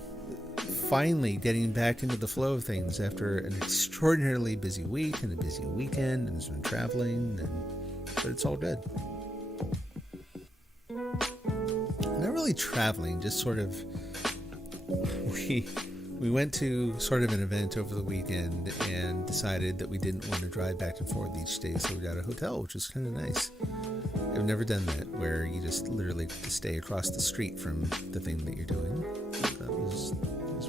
finally getting back into the flow of things after an extraordinarily busy week and a busy weekend and some traveling, but it's all good. Not really traveling, just sort of we went to sort of an event over the weekend and decided that we didn't want to drive back and forth each day, so we got a hotel, which was kind of nice. I've never done that, where you just literally stay across the street from the thing that you're doing. That was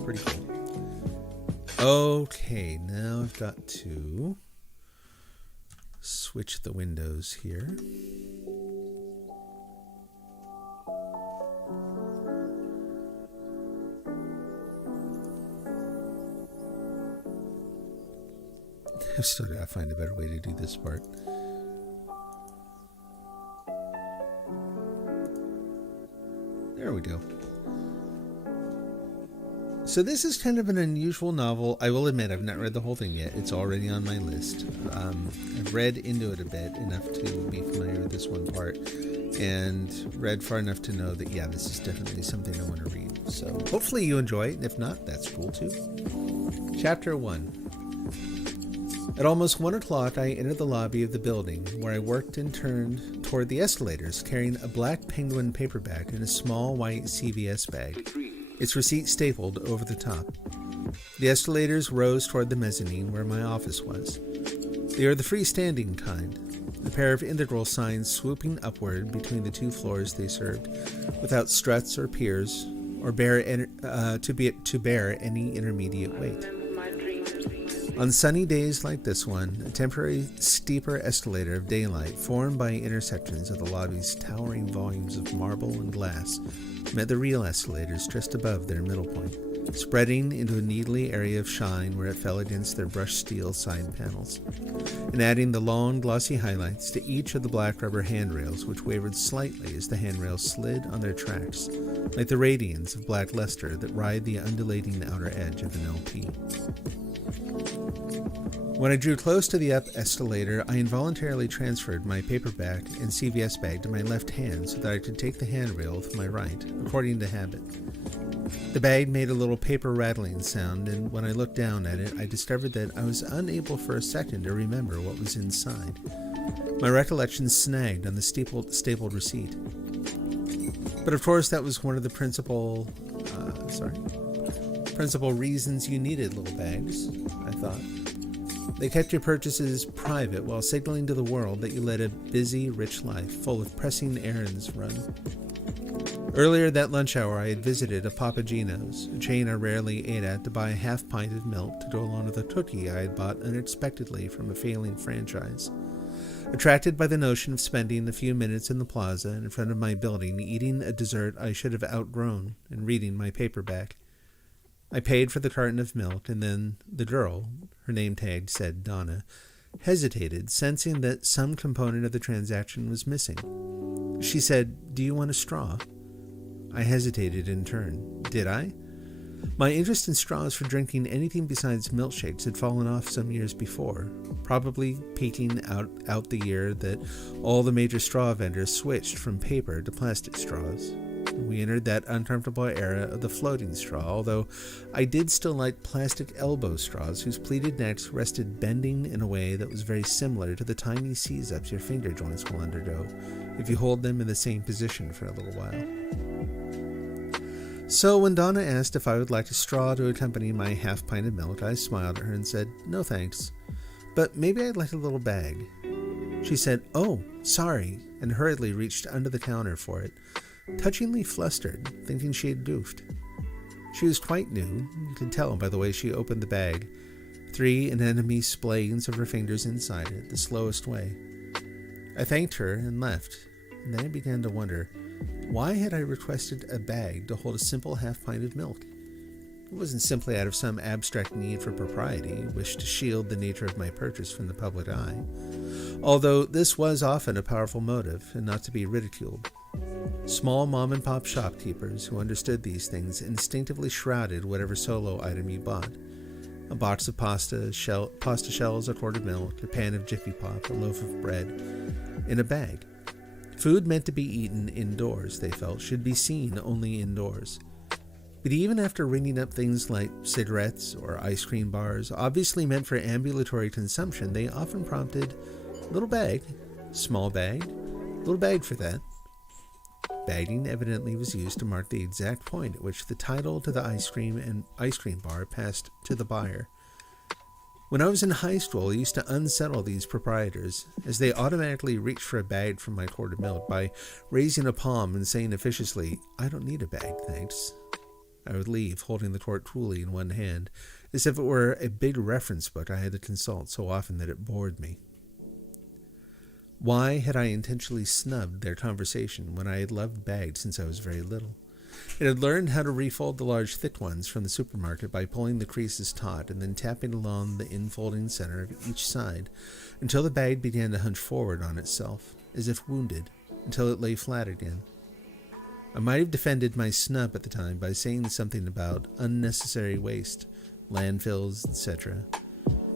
pretty cool. Okay, now I've got to switch the windows here. I've still got to find a better way to do this part. There we go. So this is kind of an unusual novel. I will admit I've not read the whole thing yet. It's already on my list. I've read into it a bit, enough to be familiar with this one part, and read far enough to know that, yeah, this is definitely something I want to read. So hopefully you enjoy it, and if not, that's cool too. Chapter 1. At almost 1 o'clock, I entered the lobby of the building, where I worked and turned toward the escalators, carrying a black Penguin paperback in a small white CVS bag, its receipt stapled over the top. The escalators rose toward the mezzanine where my office was. They are the freestanding kind, a pair of integral signs swooping upward between the two floors they served, without struts or piers, or to bear any intermediate weight. On sunny days like this one, a temporary steeper escalator of daylight formed by intersections of the lobby's towering volumes of marble and glass met the real escalators just above their middle point, spreading into a needly area of shine where it fell against their brushed steel side panels, and adding the long glossy highlights to each of the black rubber handrails, which wavered slightly as the handrails slid on their tracks, like the radiance of black luster that ride the undulating outer edge of an LP. When I drew close to the up escalator, I involuntarily transferred my paperback and CVS bag to my left hand so that I could take the handrail with my right, according to habit. The bag made a little paper rattling sound, and when I looked down at it, I discovered that I was unable for a second to remember what was inside. My recollection snagged on the stapled receipt. But of course, that was one of the principal reasons you needed little bags, I thought. They kept your purchases private while signaling to the world that you led a busy, rich life, full of pressing errands run. Earlier that lunch hour, I had visited a Papagino's, a chain I rarely ate at, to buy a half pint of milk to go along with a cookie I had bought unexpectedly from a failing franchise. Attracted by the notion of spending a few minutes in the plaza in front of my building, eating a dessert I should have outgrown and reading my paperback, I paid for the carton of milk, and then the girl, her name tag said Donna, hesitated, sensing that some component of the transaction was missing. She said, "Do you want a straw?" I hesitated in turn. Did I? My interest in straws for drinking anything besides milkshakes had fallen off some years before, probably peaking out the year that all the major straw vendors switched from paper to plastic straws. We entered that uncomfortable era of the floating straw, although I did still like plastic elbow straws whose pleated necks rested bending in a way that was very similar to the tiny seize-ups your finger joints will undergo if you hold them in the same position for a little while. So when Donna asked if I would like a straw to accompany my half pint of milk, I smiled at her and said, "No thanks, but maybe I'd like a little bag." She said, "Oh, sorry," and hurriedly reached under the counter for it, touchingly flustered, thinking she had goofed. She was quite new, you could tell by the way she opened the bag, 3 anemone splains of her fingers inside it, the slowest way. I thanked her and left, and then I began to wonder, why had I requested a bag to hold a simple half pint of milk? It wasn't simply out of some abstract need for propriety, wish to shield the nature of my purchase from the public eye, although this was often a powerful motive and not to be ridiculed. Small mom-and-pop shopkeepers who understood these things instinctively shrouded whatever solo item you bought. A box of pasta shells, a quart of milk, a pan of Jiffy Pop, a loaf of bread, in a bag. Food meant to be eaten indoors, they felt, should be seen only indoors. But even after ringing up things like cigarettes or ice cream bars, obviously meant for ambulatory consumption, they often prompted, little bag, small bag, little bag for that. Bagging evidently was used to mark the exact point at which the title to the ice cream bar passed to the buyer. When I was in high school, I used to unsettle these proprietors, as they automatically reached for a bag from my quart of milk by raising a palm and saying officiously, "I don't need a bag, thanks." I would leave, holding the quart coolly in one hand, as if it were a big reference book I had to consult so often that it bored me. Why had I intentionally snubbed their conversation when I had loved bags since I was very little? It had learned how to refold the large thick ones from the supermarket by pulling the creases taut and then tapping along the infolding center of each side until the bag began to hunch forward on itself, as if wounded, until it lay flat again. I might have defended my snub at the time by saying something about unnecessary waste, landfills, etc.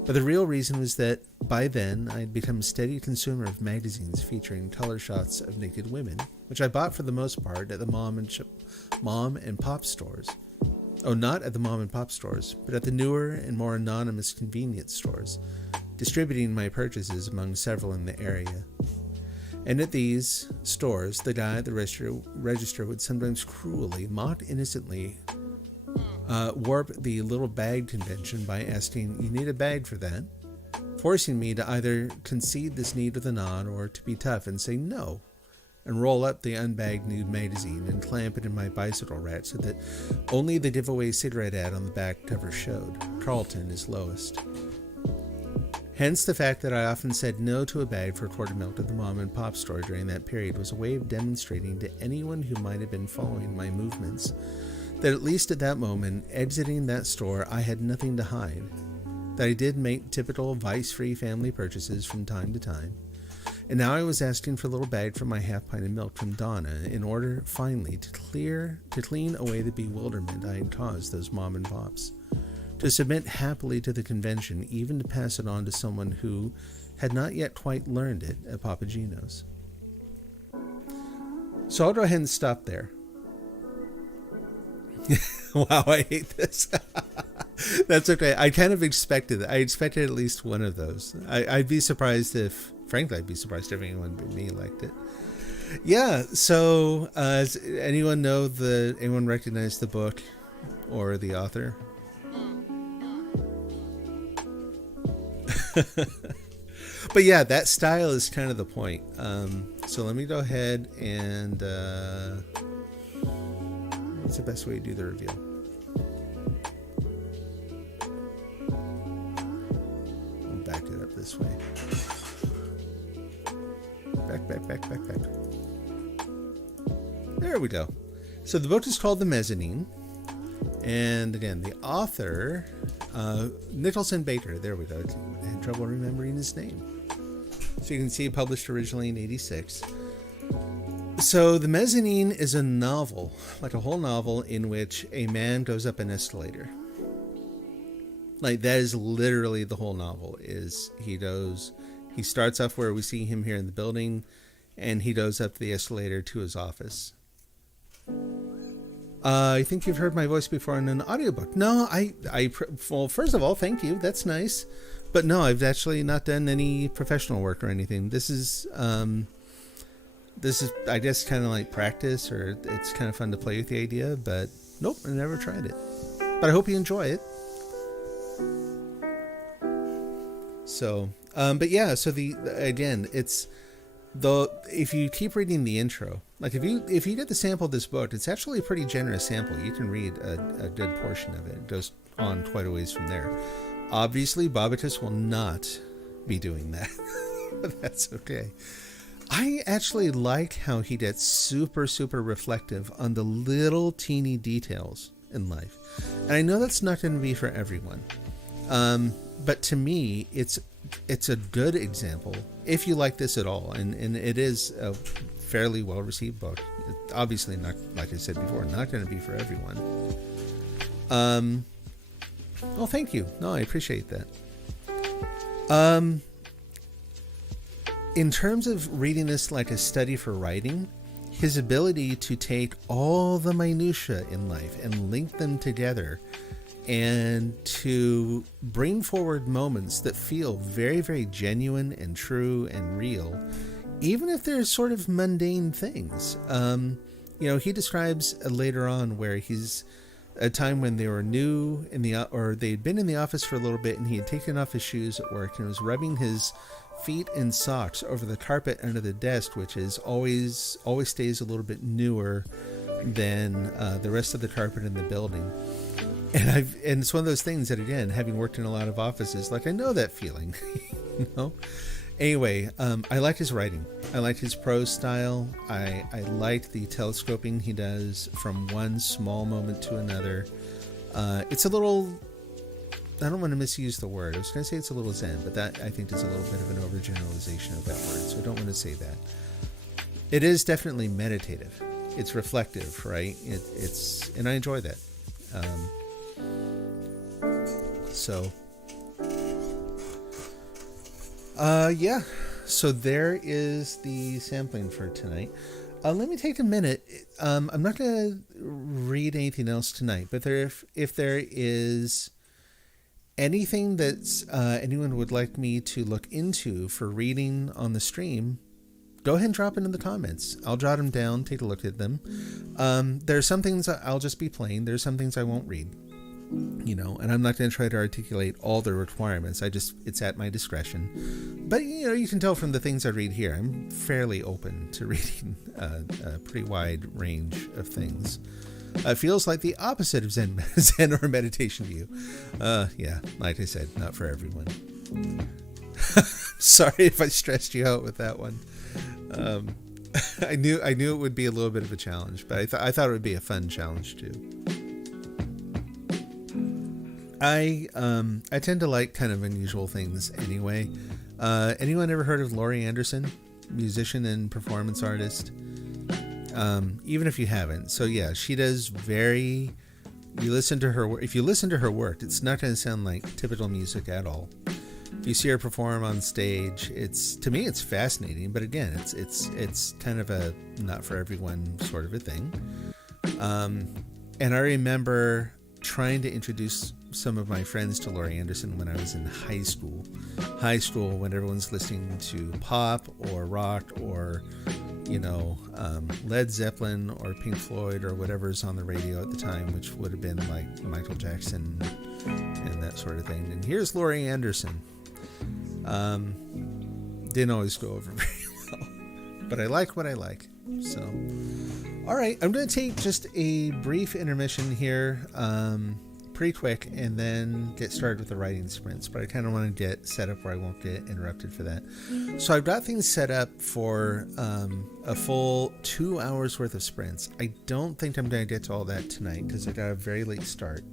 But the real reason was that by then I had become a steady consumer of magazines featuring color shots of naked women, which I bought for the most part at the mom and pop stores. Oh, not at the mom and pop stores, but at the newer and more anonymous convenience stores, distributing my purchases among several in the area. And at these stores, the guy at the register would sometimes cruelly, mock innocently, warp the little bag convention by asking, "You need a bag for that?" forcing me to either concede this need with a nod or to be tough and say no, and roll up the unbagged nude magazine and clamp it in my bicycle rack so that only the giveaway cigarette ad on the back cover showed. Carlton is lowest. Hence, the fact that I often said no to a bag for a quart of milk at the mom and pop store during that period was a way of demonstrating to anyone who might have been following my movements that at least at that moment, exiting that store, I had nothing to hide, that I did make typical vice-free family purchases from time to time, and now I was asking for a little bag for my half pint of milk from Donna in order, finally, to clean away the bewilderment I had caused those mom and pops, to submit happily to the convention, even to pass it on to someone who had not yet quite learned it at Papagino's. So I'll go ahead and stop there. Wow, I hate this. That's okay. I kind of expected it. I expected at least one of those. I'd be surprised if, frankly, I'd be surprised if anyone but me liked it. Yeah, so does anyone recognize the book or the author? But yeah, that style is kind of the point. So let me go ahead and what's the best way to do the reveal? I'll back it up this way. Back. There we go. So the book is called The Mezzanine. And again, the author, Nicholson Baker. There we go. I had trouble remembering his name. So you can see it published originally in 1986. So The Mezzanine is a novel, like a whole novel, in which a man goes up an escalator. Like, that is literally the whole novel. He starts off where we see him here in the building, and he goes up the escalator to his office. I think you've heard my voice before in an audiobook. No, well, first of all, thank you. That's nice. But no, I've actually not done any professional work or anything. This is, I guess, kind of like practice, or it's kind of fun to play with the idea, but nope, I never tried it. But I hope you enjoy it. So, but yeah, so if you keep reading the intro, like if you get the sample of this book, it's actually a pretty generous sample. You can read a good portion of it. It goes on quite a ways from there. Obviously, Bobitus will not be doing that. But that's okay. I actually like how he gets super, super reflective on the little teeny details in life. And I know that's not going to be for everyone. But to me, it's a good example, if you like this at all. And it is a fairly well-received book. Obviously, not, like I said before, not going to be for everyone. Well, thank you. No, I appreciate that. In terms of reading this like a study for writing, his ability to take all the minutiae in life and link them together and to bring forward moments that feel very, very genuine and true and real, even if they're sort of mundane things. He describes later on where he's a time when they were new or they'd been in the office for a little bit, and he had taken off his shoes at work and was rubbing his feet in socks over the carpet under the desk, which is always stays a little bit newer than the rest of the carpet in the building. And it's one of those things that, again, having worked in a lot of offices, like, I know that feeling. Anyway, I like his writing. I like his prose style. I like the telescoping he does from one small moment to another. It's a little, I don't want to misuse the word. I was going to say it's a little zen, but that, I think, is a little bit of an overgeneralization of that word, so I don't want to say that. It is definitely meditative. It's reflective, right? And I enjoy that. Yeah. So there is the sampling for tonight. Let me take a minute. I'm not going to read anything else tonight, but if there is anything that anyone would like me to look into for reading on the stream, go ahead and drop it in the comments. I'll jot them down, take a look at them. There's some things I'll just be playing. There's some things I won't read, and I'm not going to try to articulate all the requirements. It's at my discretion. But, you can tell from the things I read here, I'm fairly open to reading a pretty wide range of things. It feels like the opposite of Zen or meditation view. Yeah, like I said, not for everyone. Sorry if I stressed you out with that one. I knew it would be a little bit of a challenge, but I thought it would be a fun challenge too. I tend to like kind of unusual things anyway. Anyone ever heard of Laurie Anderson, musician and performance artist? Even if you haven't, so yeah, she does if you listen to her work, it's not going to sound like typical music at all. If you see her perform on stage, to me it's fascinating, but again, it's kind of a not for everyone sort of a thing. And I remember trying to introduce some of my friends to Laurie Anderson when I was in high school, when everyone's listening to pop or rock or Led Zeppelin or Pink Floyd or whatever's on the radio at the time, which would have been like Michael Jackson and that sort of thing. And here's Laurie Anderson. Didn't always go over very well, but I like what I like. So, all right, I'm going to take just a brief intermission here, pretty quick, and then get started with the writing sprints. But I kind of want to get set up where I won't get interrupted for that. So I've got things set up for a full 2 hours worth of sprints. I don't think I'm going to get to all that tonight because I got a very late start.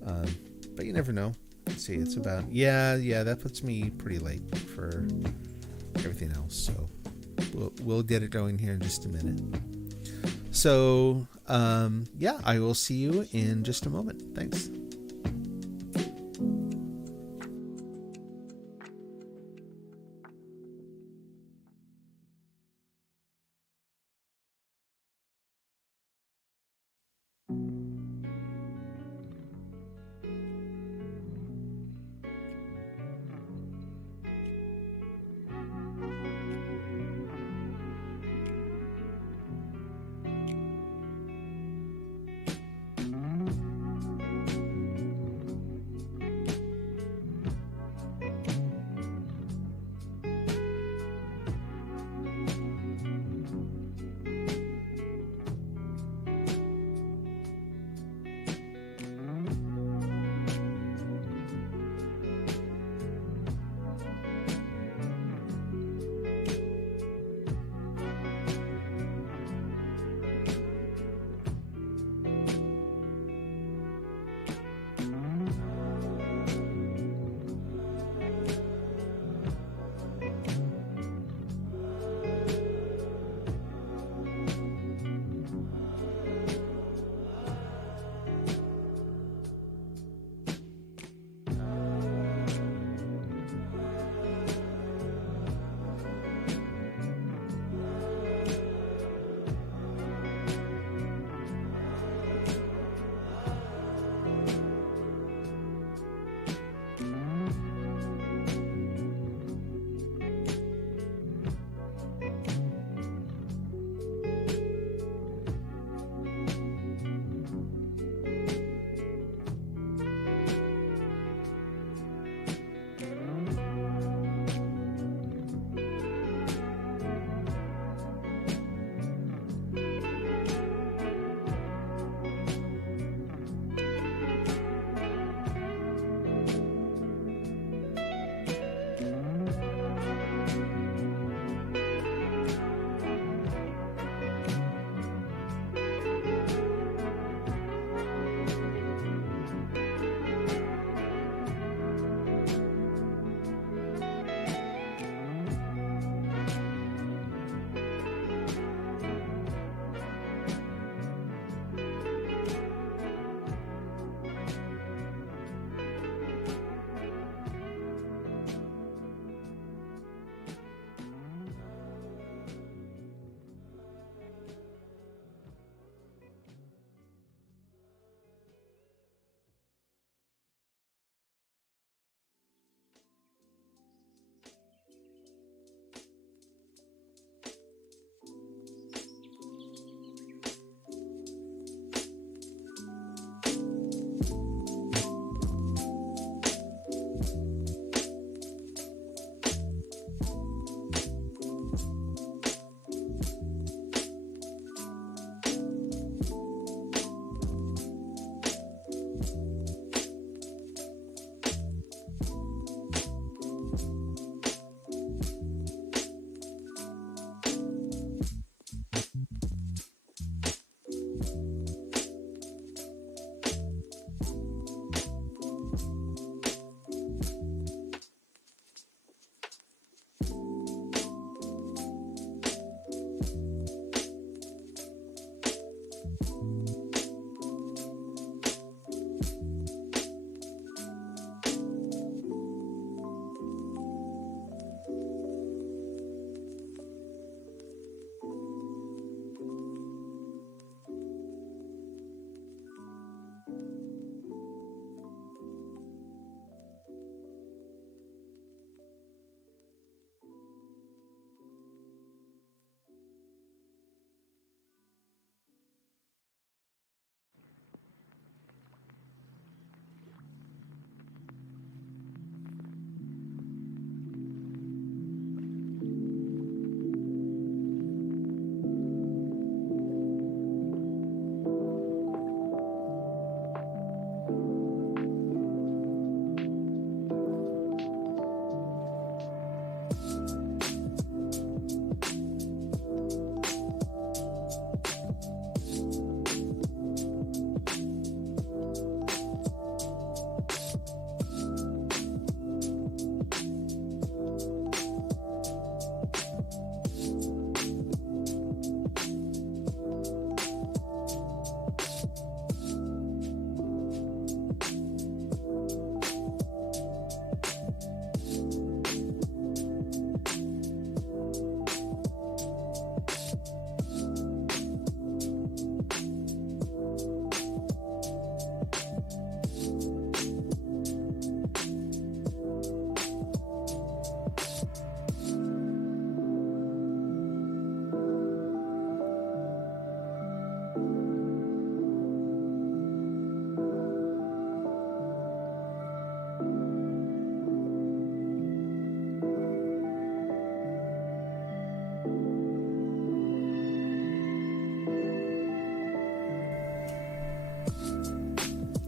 But you never know. Let's see, it's about, yeah, that puts me pretty late for everything else. So we'll get it going here in just a minute. So, yeah, I will see you in just a moment. Thanks.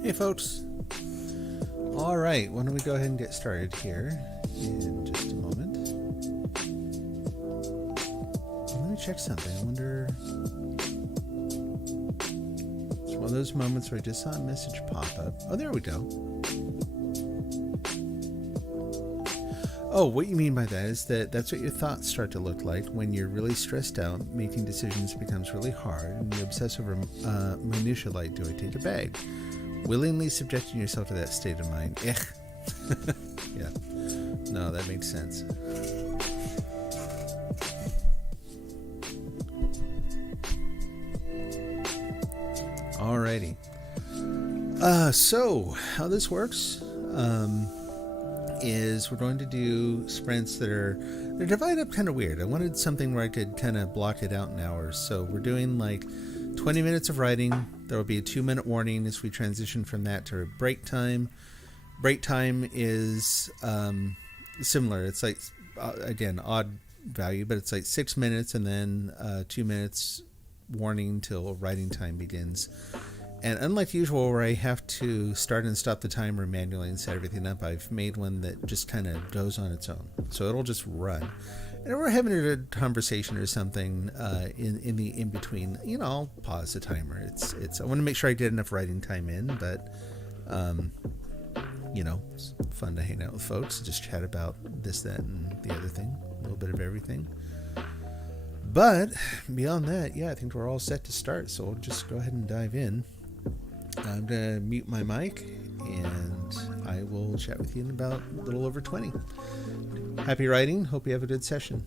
Hey folks. All right, why don't we go ahead and get started here in just a moment. Let me check something. I wonder. It's one of those moments where I just saw a message pop up. Oh, there we go. Oh, what you mean by that is that's what your thoughts start to look like when you're really stressed out. Making decisions becomes really hard, and you obsess over minutia like, do I take a bag? Willingly subjecting yourself to that state of mind. Yeah, no, that makes sense. Alrighty. So how this works is we're going to do sprints they're divided up kind of weird. I wanted something where I could kind of block it out in hours. So we're doing like 20 minutes of writing. There will be a 2-minute warning as we transition from that to break time. Break time is similar. It's like, again, odd value, but it's like 6 minutes and then 2 minutes warning till writing time begins. And unlike usual where I have to start and stop the timer manually and set everything up, I've made one that just kind of goes on its own. So it'll just run. And if we're having a conversation or something in the in-between, I'll pause the timer. It's I want to make sure I get enough writing time in, but, it's fun to hang out with folks, just chat about this, that, and the other thing, a little bit of everything. But beyond that, I think we're all set to start, so we'll just go ahead and dive in. I'm going to mute my mic, and I will chat with you in about a little over 20. Happy writing. Hope you have a good session.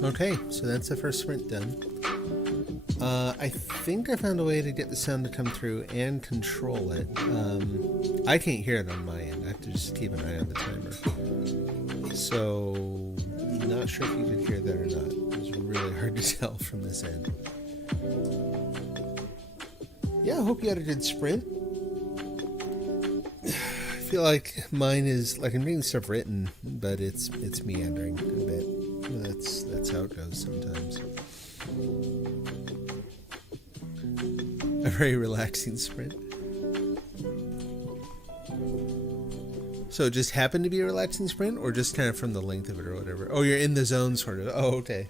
Okay, so that's the first sprint done. I think I found a way to get the sound to come through and control it. I can't hear it on my end. I have to just keep an eye on the timer. So, not sure if you could hear that or not. It was really hard to tell from this end. Yeah, I hope you had a good sprint. I feel like mine is like I'm getting stuff written, but it's meandering a bit. That's how it goes sometimes. A very relaxing sprint. So it just happened to be a relaxing sprint, or just kind of from the length of it or whatever? Oh, you're in the zone sort of. Oh, okay.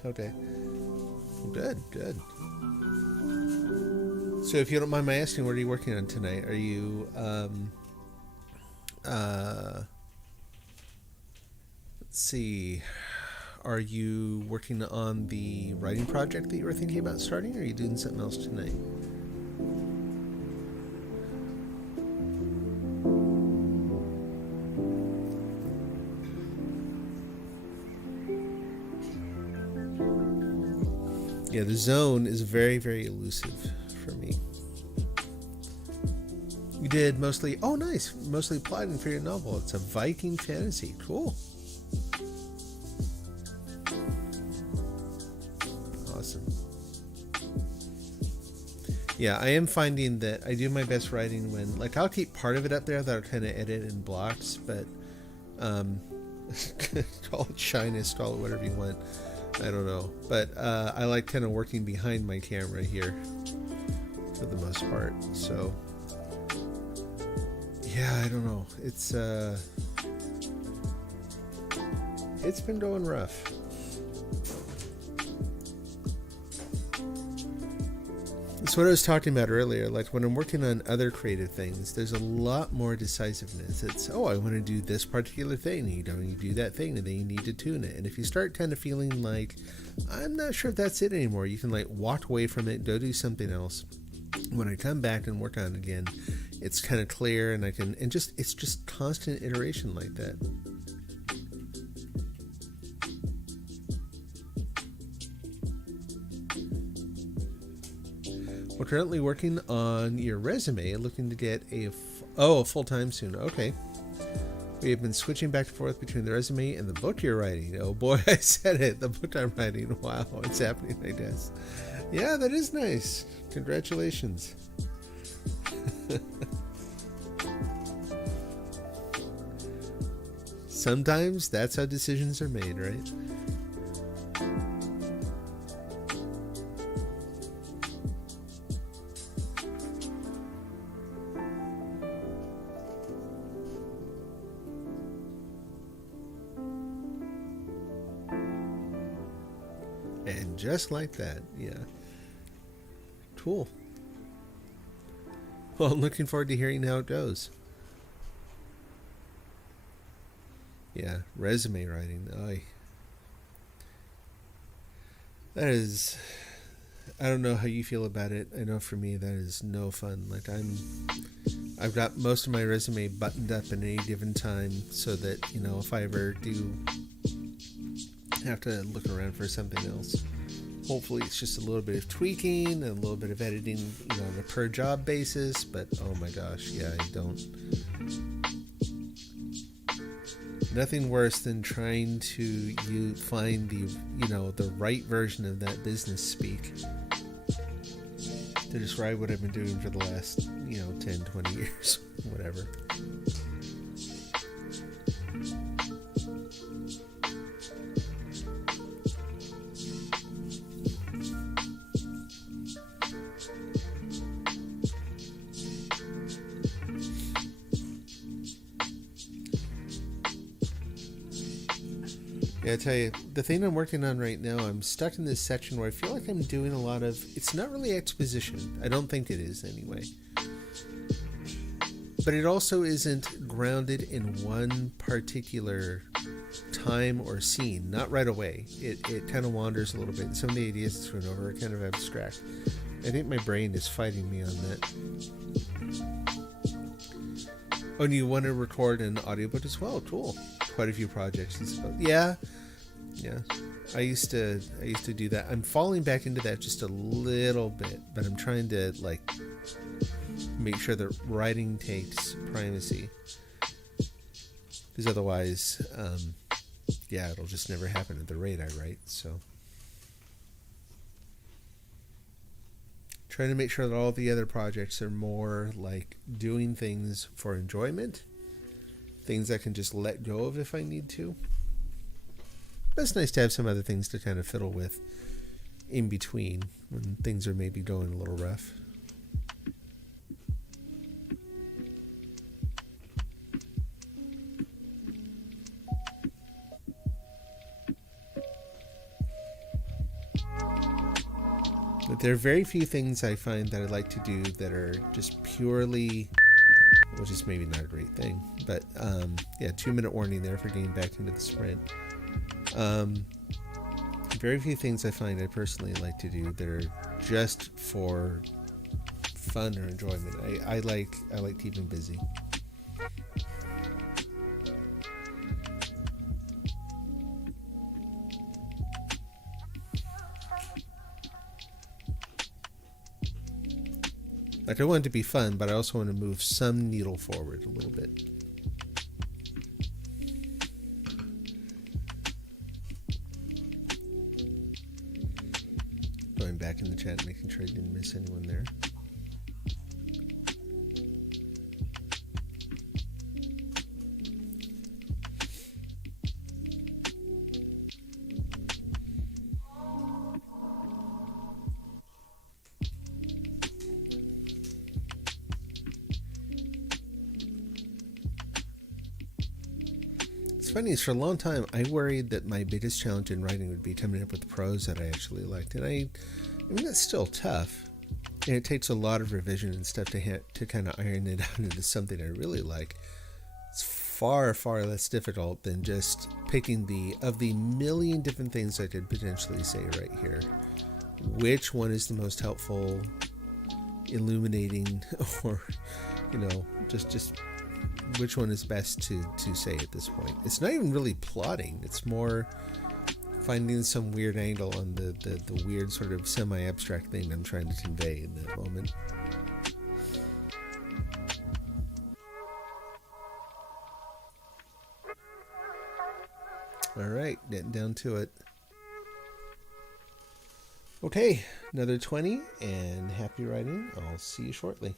Good. So if you don't mind my asking, what are you working on tonight? Are you, let's see. Are you working on the writing project that you were thinking about starting, or are you doing something else tonight? Yeah, the zone is very, very elusive for me. You did mostly, oh nice, mostly plotting for your novel. It's a Viking fantasy. Cool. Awesome. Yeah, I am finding that I do my best writing when, like, I'll keep part of it up there that I'll kind of edit in blocks, but call it shyness, call it whatever you want. I don't know, but I like kind of working behind my camera here for the most part. So yeah, I don't know. It's been going rough. That's what I was talking about earlier. Like when I'm working on other creative things, there's a lot more decisiveness. It's, oh, I want to do this particular thing. You do that thing, and then you need to tune it. And if you start kind of feeling like, I'm not sure if that's it anymore, you can like walk away from it, go do something else. When I come back and work on it again, it's kind of clear, and it's just constant iteration like that. We're currently working on your resume, looking to get a full-time soon. Okay. We have been switching back and forth between the resume and the book you're writing. Oh boy, I said it. The book I'm writing. Wow, it's happening, I guess. Yeah, that is nice. Congratulations. Sometimes that's how decisions are made, right? And just like that, yeah. Cool. Well, I'm looking forward to hearing how it goes. Yeah, resume writing. That is, I don't know how you feel about it. I know for me that is no fun. Like I've got most of my resume buttoned up at any given time, so that, you know, if I ever do have to look around for something else, hopefully it's just a little bit of tweaking and a little bit of editing, you know, on a per job basis. But oh my gosh, yeah, I don't. Nothing worse than trying to find the right version of that business speak to describe what I've been doing for the last 10, 20 years, whatever. Yeah, I tell you, the thing I'm working on right now, I'm stuck in this section where I feel like I'm doing a lot of, it's not really exposition. I don't think it is anyway. But it also isn't grounded in one particular time or scene, not right away. It kind of wanders a little bit. Some of the ideas it's going over are kind of abstract. I think my brain is fighting me on that. Oh, and you want to record an audiobook as well? Cool. Quite a few projects. Yeah. I used to do that. I'm falling back into that just a little bit, but I'm trying to make sure that writing takes primacy, because otherwise, it'll just never happen at the rate I write. So, trying to make sure that all the other projects are more like doing things for enjoyment, things I can just let go of if I need to. But it's nice to have some other things to kind of fiddle with in between when things are maybe going a little rough. But there are very few things I find that I like to do that are just purely, which is maybe not a great thing, but 2-minute warning there for getting back into the sprint. Very few things I find I personally like to do that are just for fun or enjoyment. I like keeping busy. Like, I want it to be fun, but I also want to move some needle forward a little bit. Going back in the chat, making sure I didn't miss anyone there. It's funny, is for a long time I worried that my biggest challenge in writing would be coming up with prose that I actually liked, and I mean that's still tough, and it takes a lot of revision and stuff to kind of iron it out into something I really like. It's far less difficult than just picking of the million different things I could potentially say right here, which one is the most helpful, illuminating, or just which one is best to say at this point. It's not even really plotting. It's more finding some weird angle on the weird sort of semi-abstract thing I'm trying to convey in that moment. All right, getting down to it. Okay, another 20, and happy writing. I'll see you shortly.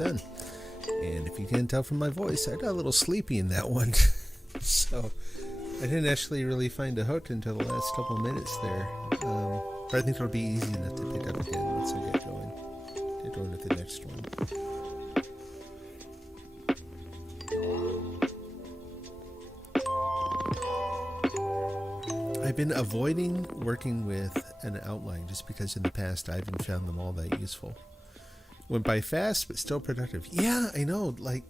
done. And if you can't tell from my voice, I got a little sleepy in that one. So I didn't actually really find a hook until the last couple minutes there. But I think it'll be easy enough to pick up again once I get going. Get going with the next one. I've been avoiding working with an outline just because in the past I haven't found them all that useful. Went by fast, but still productive. Yeah, I know, like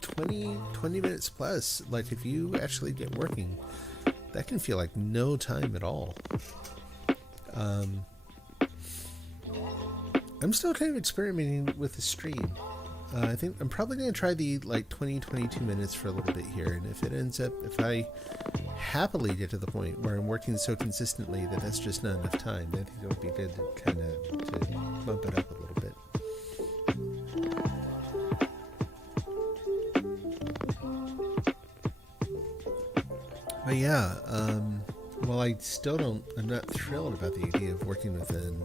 20 minutes plus. Like if you actually get working, that can feel like no time at all. I'm still kind of experimenting with the stream. I think I'm probably going to try the 22 minutes for a little bit here, and if I happily get to the point where I'm working so consistently that that's just not enough time, I think it would be good to kind of to bump it up a little bit. But yeah, while I'm not thrilled about the idea of working with an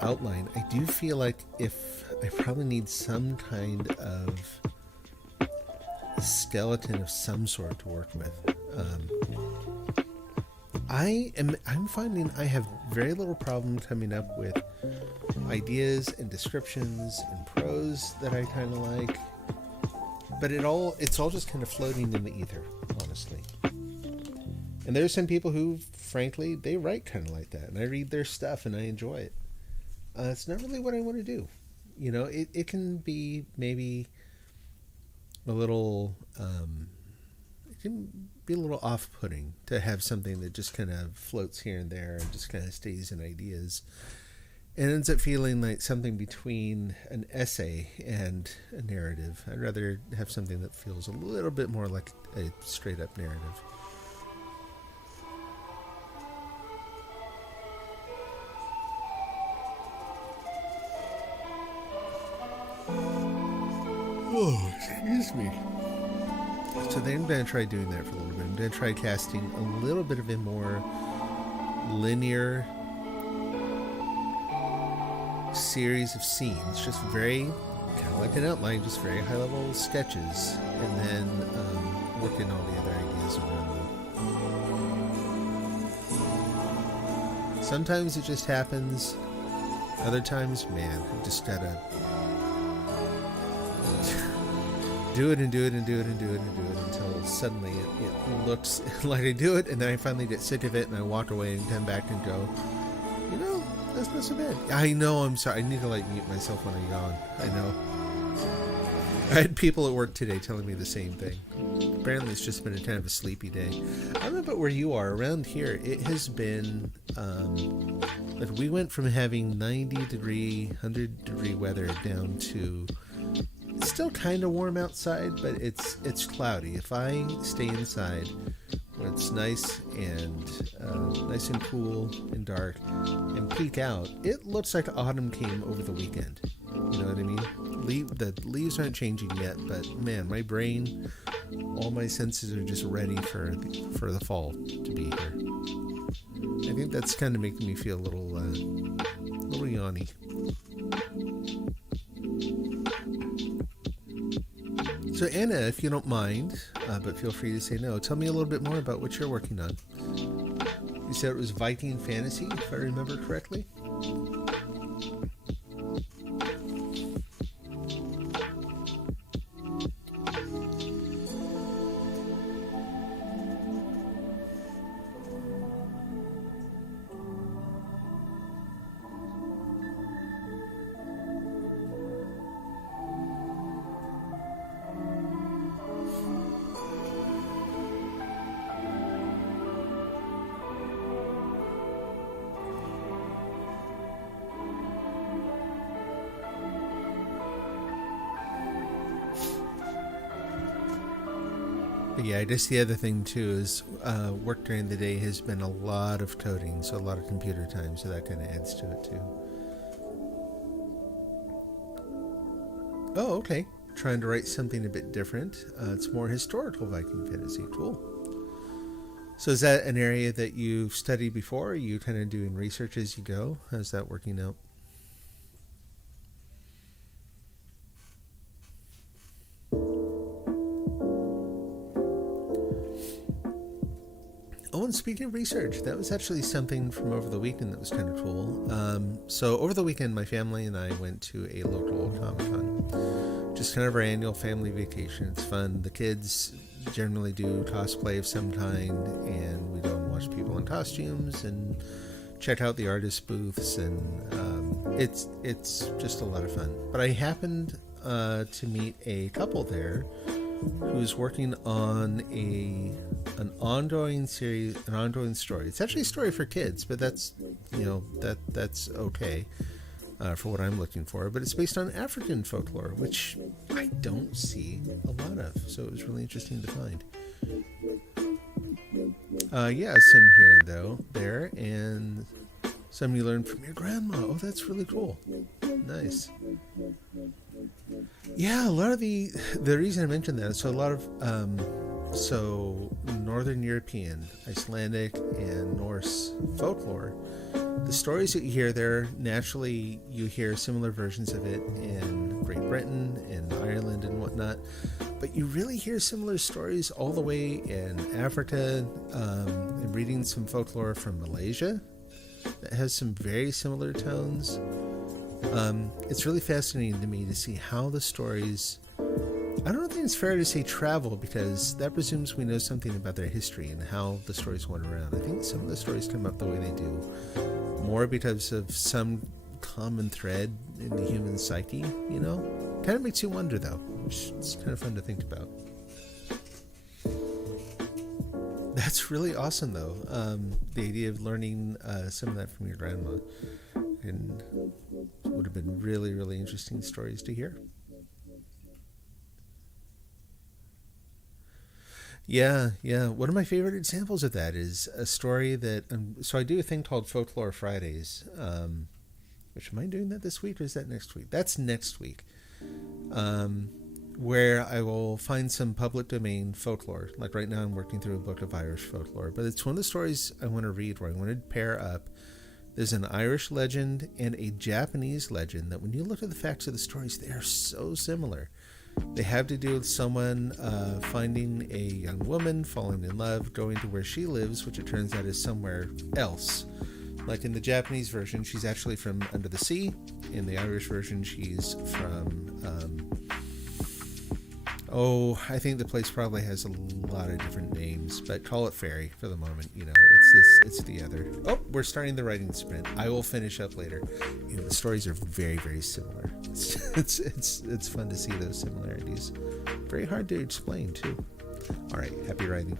outline, I do feel like if I probably need some kind of skeleton of some sort to work with. I'm finding I have very little problem coming up with ideas and descriptions and prose that I kind of like, but it's all just kind of floating in the ether, honestly. And there's some people who, frankly, they write kind of like that, and I read their stuff and I enjoy it. It's not really what I want to do. You know, it can be maybe a little, it can be a little off-putting to have something that just kind of floats here and there and just kind of stays in ideas. It ends up feeling like something between an essay and a narrative. I'd rather have something that feels a little bit more like a straight-up narrative. Oh, excuse me. So then I'm going to try doing that for a little bit. I'm going to try casting a little bit of a more linear series of scenes, just very kind of like an outline, just very high level sketches, and then working all the other ideas around them. Sometimes it just happens. Other times, man, I just gotta do it and do it and do it and do it and do it until suddenly it looks like I do it, and then I finally get sick of it and I walk away and come back and go, you know, that's not so bad. I know, I'm sorry. I need to mute myself when I yawn. I know. I had people at work today telling me the same thing. Apparently it's just been a kind of a sleepy day. I don't know about where you are. Around here, it has been, like we went from having 90 degree, 100 degree weather down to it's still kind of warm outside, but it's cloudy. If I stay inside when it's nice and cool and dark and peek out, it looks like autumn came over the weekend. You know what I mean? The leaves aren't changing yet, but man, my brain, all my senses are just ready for the fall to be here. I think that's kind of making me feel a little yawny. So Anna, if you don't mind, but feel free to say no, tell me a little bit more about what you're working on. You said it was Viking Fantasy, if I remember correctly? But yeah, I guess the other thing too is work during the day has been a lot of coding, so a lot of computer time, so that kind of adds to it too. Oh, okay. Trying to write something a bit different. It's more historical Viking fantasy. Cool. So is that an area that you've studied before? Are you kind of doing research as you go? How's that working out? Oh, and speaking of research, that was actually something from over the weekend that was kind of cool. So over the weekend, my family and I went to a local Comic Con. Just kind of our annual family vacation. It's fun. The kids generally do cosplay of some kind, and we go and watch people in costumes and check out the artist booths, and it's just a lot of fun. But I happened to meet a couple there who's working on an ongoing series, an ongoing story. It's actually a story for kids, but that's that's okay for what I'm looking for. But it's based on African folklore, which I don't see a lot of, so it was really interesting to find. Yeah, some here and there, and some you learned from your grandma. Oh, that's really cool. Nice. Yeah, a lot of the reason I mentioned that is so a lot of so Northern European, Icelandic, and Norse folklore. The stories that you hear there, naturally you hear similar versions of it in Great Britain and Ireland and whatnot, but you really hear similar stories all the way in Africa. I'm reading some folklore from Malaysia that has some very similar tones. It's really fascinating to me to see how the stories, I don't think it's fair to say travel, because that presumes we know something about their history and how the stories went around. I think some of the stories come up the way they do more because of some common thread in the human psyche, Kind of makes you wonder, though. It's kind of fun to think about. That's really awesome, though. The idea of learning some of that from your grandma, and would have been really, really interesting stories to hear. Yeah, yeah. One of my favorite examples of that is a story that. So I do a thing called Folklore Fridays. Which, am I doing that this week or is that next week? That's next week. Where I will find some public domain folklore. Like right now, I'm working through a book of Irish folklore, but it's one of the stories I want to read where I want to pair up. There's an Irish legend and a Japanese legend that, when you look at the facts of the stories, they are so similar. They have to do with someone finding a young woman, falling in love, going to where she lives, which it turns out is somewhere else. Like in the Japanese version, she's actually from under the sea. In the Irish version, she's from... I think the place probably has a lot of different names, but call it Fairy for the moment. It's the other. Oh, we're starting the writing sprint. I will finish up later. The stories are very, very similar. It's fun to see those similarities. Very hard to explain too. All right, happy writing.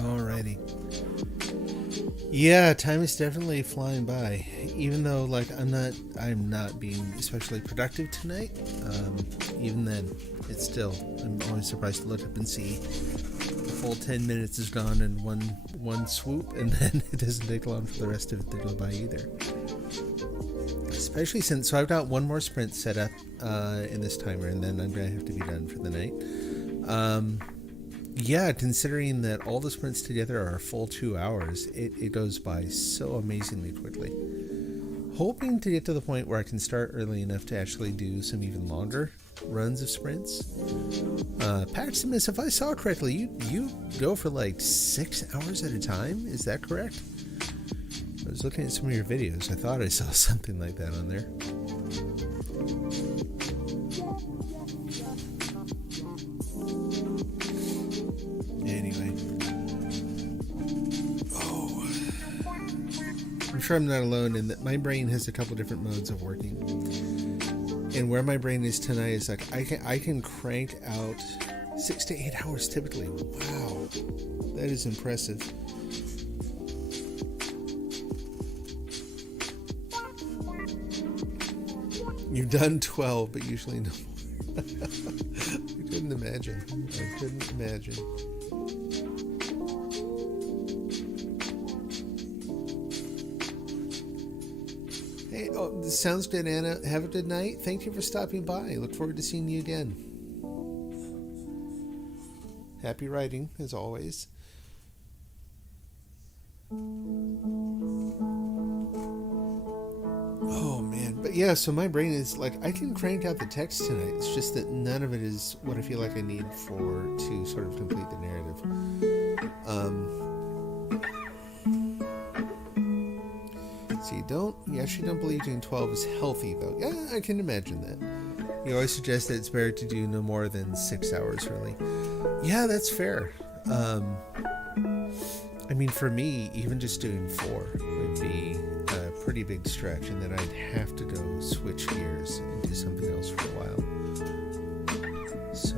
Alrighty. Yeah, time is definitely flying by. Even though, like, I'm not being especially productive tonight. Even then, it's still. I'm always surprised to look up and see the full 10 minutes is gone in one swoop, and then it doesn't take long for the rest of it to go by either. Especially since, so I've got one more sprint set up in this timer, and then I'm gonna have to be done for the night. Yeah, considering that all the sprints together are a full 2 hours, it goes by so amazingly quickly. Hoping to get to the point where I can start early enough to actually do some even longer runs of sprints. Paximus, if I saw correctly, you go for like 6 hours at a time? Is that correct? I was looking at some of your videos. I thought I saw something like that on there. Anyway. Oh. I'm sure I'm not alone in that my brain has a couple different modes of working. And where my brain is tonight is like I can crank out 6 to 8 hours typically. Wow. That is impressive. You've done 12, but usually no more. I couldn't imagine. Hey, oh, this sounds good, Anna. Have a good night. Thank you for stopping by. Look forward to seeing you again. Happy writing, as always. Oh man, but yeah, so my brain is like, I can crank out the text tonight. It's just that none of it is what I feel like I need to sort of complete the narrative. So you actually don't believe doing 12 is healthy though. Yeah, I can imagine that. You always suggest that it's better to do no more than 6 hours really. Yeah, that's fair. I mean, for me, even just doing 4 would be a pretty big stretch, and then I'd have to go switch gears and do something else for a while. So,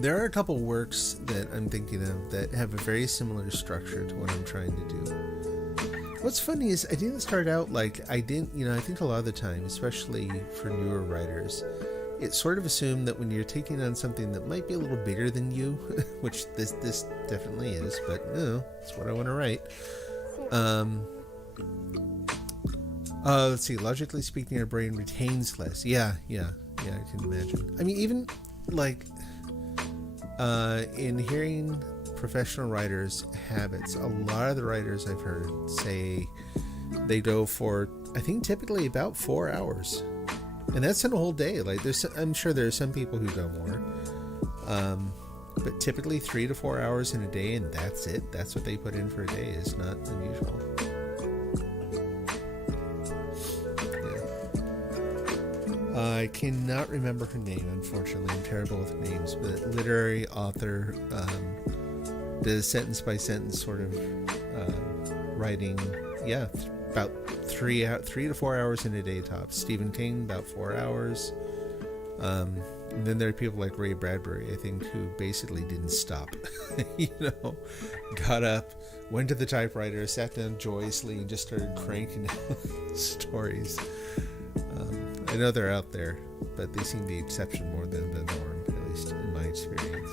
there are a couple works that I'm thinking of that have a very similar structure to what I'm trying to do. What's funny is I didn't start out like I think a lot of the time, especially for newer writers, it's sort of assumed that when you're taking on something that might be a little bigger than you, which this definitely is, but no, it's what I want to write. Let's see. Logically speaking, our brain retains less. Yeah, I can imagine. I mean, even like in hearing professional writers' habits, a lot of the writers I've heard say they go for, I think, typically about 4 hours. And that's in a whole day. Like, I'm sure there are some people who go more, but typically 3 to 4 hours in a day, and that's it. That's what they put in for a day. Is not unusual. Yeah. I cannot remember her name. Unfortunately, I'm terrible with names. But literary author, the sentence by sentence sort of writing. Yeah. About 3 to 4 hours in a day tops. Stephen King, about 4 hours. And then there are people like Ray Bradbury, I think, who basically didn't stop. Got up, went to the typewriter, sat down joyously, and just started cranking out stories. I know they're out there, but they seem the exception more than the norm, at least in my experience.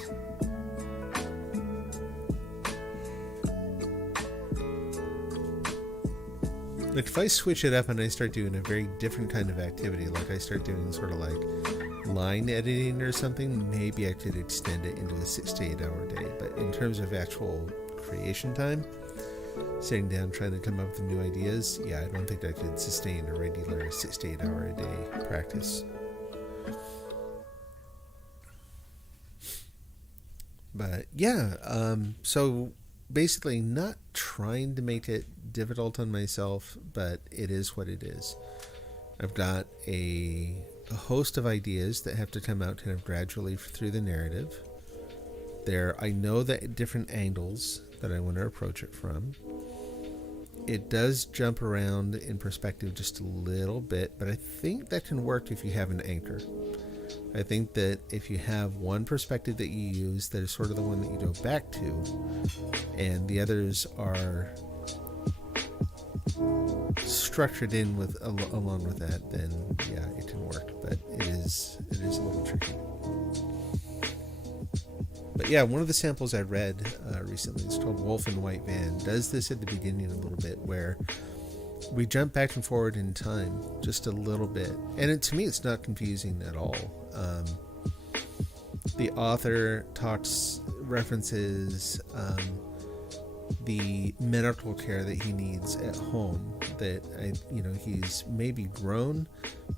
Like, if I switch it up and I start doing a very different kind of activity, like I start doing sort of like line editing or something, maybe I could extend it into a 6 to 8 hour day. But in terms of actual creation time, sitting down trying to come up with new ideas, yeah, I don't think I could sustain a regular 6 to 8 hour a day practice. But yeah, so basically not trying to make it difficult on myself, but it is what it is. I've got a host of ideas that have to come out kind of gradually through the narrative. I know that different angles that I want to approach it from. It does jump around in perspective just a little bit, but I think that can work if you have an anchor. I think that if you have one perspective that you use that is sort of the one that you go back to, and the others are structured in with along with that, then yeah, it can work. But it is a little tricky. But yeah, one of the samples I read recently, it's called Wolf and White Van, does this at the beginning a little bit, where we jump back and forward in time just a little bit. And to me, it's not confusing at all. The author references the medical care that he needs at home, that he's maybe grown,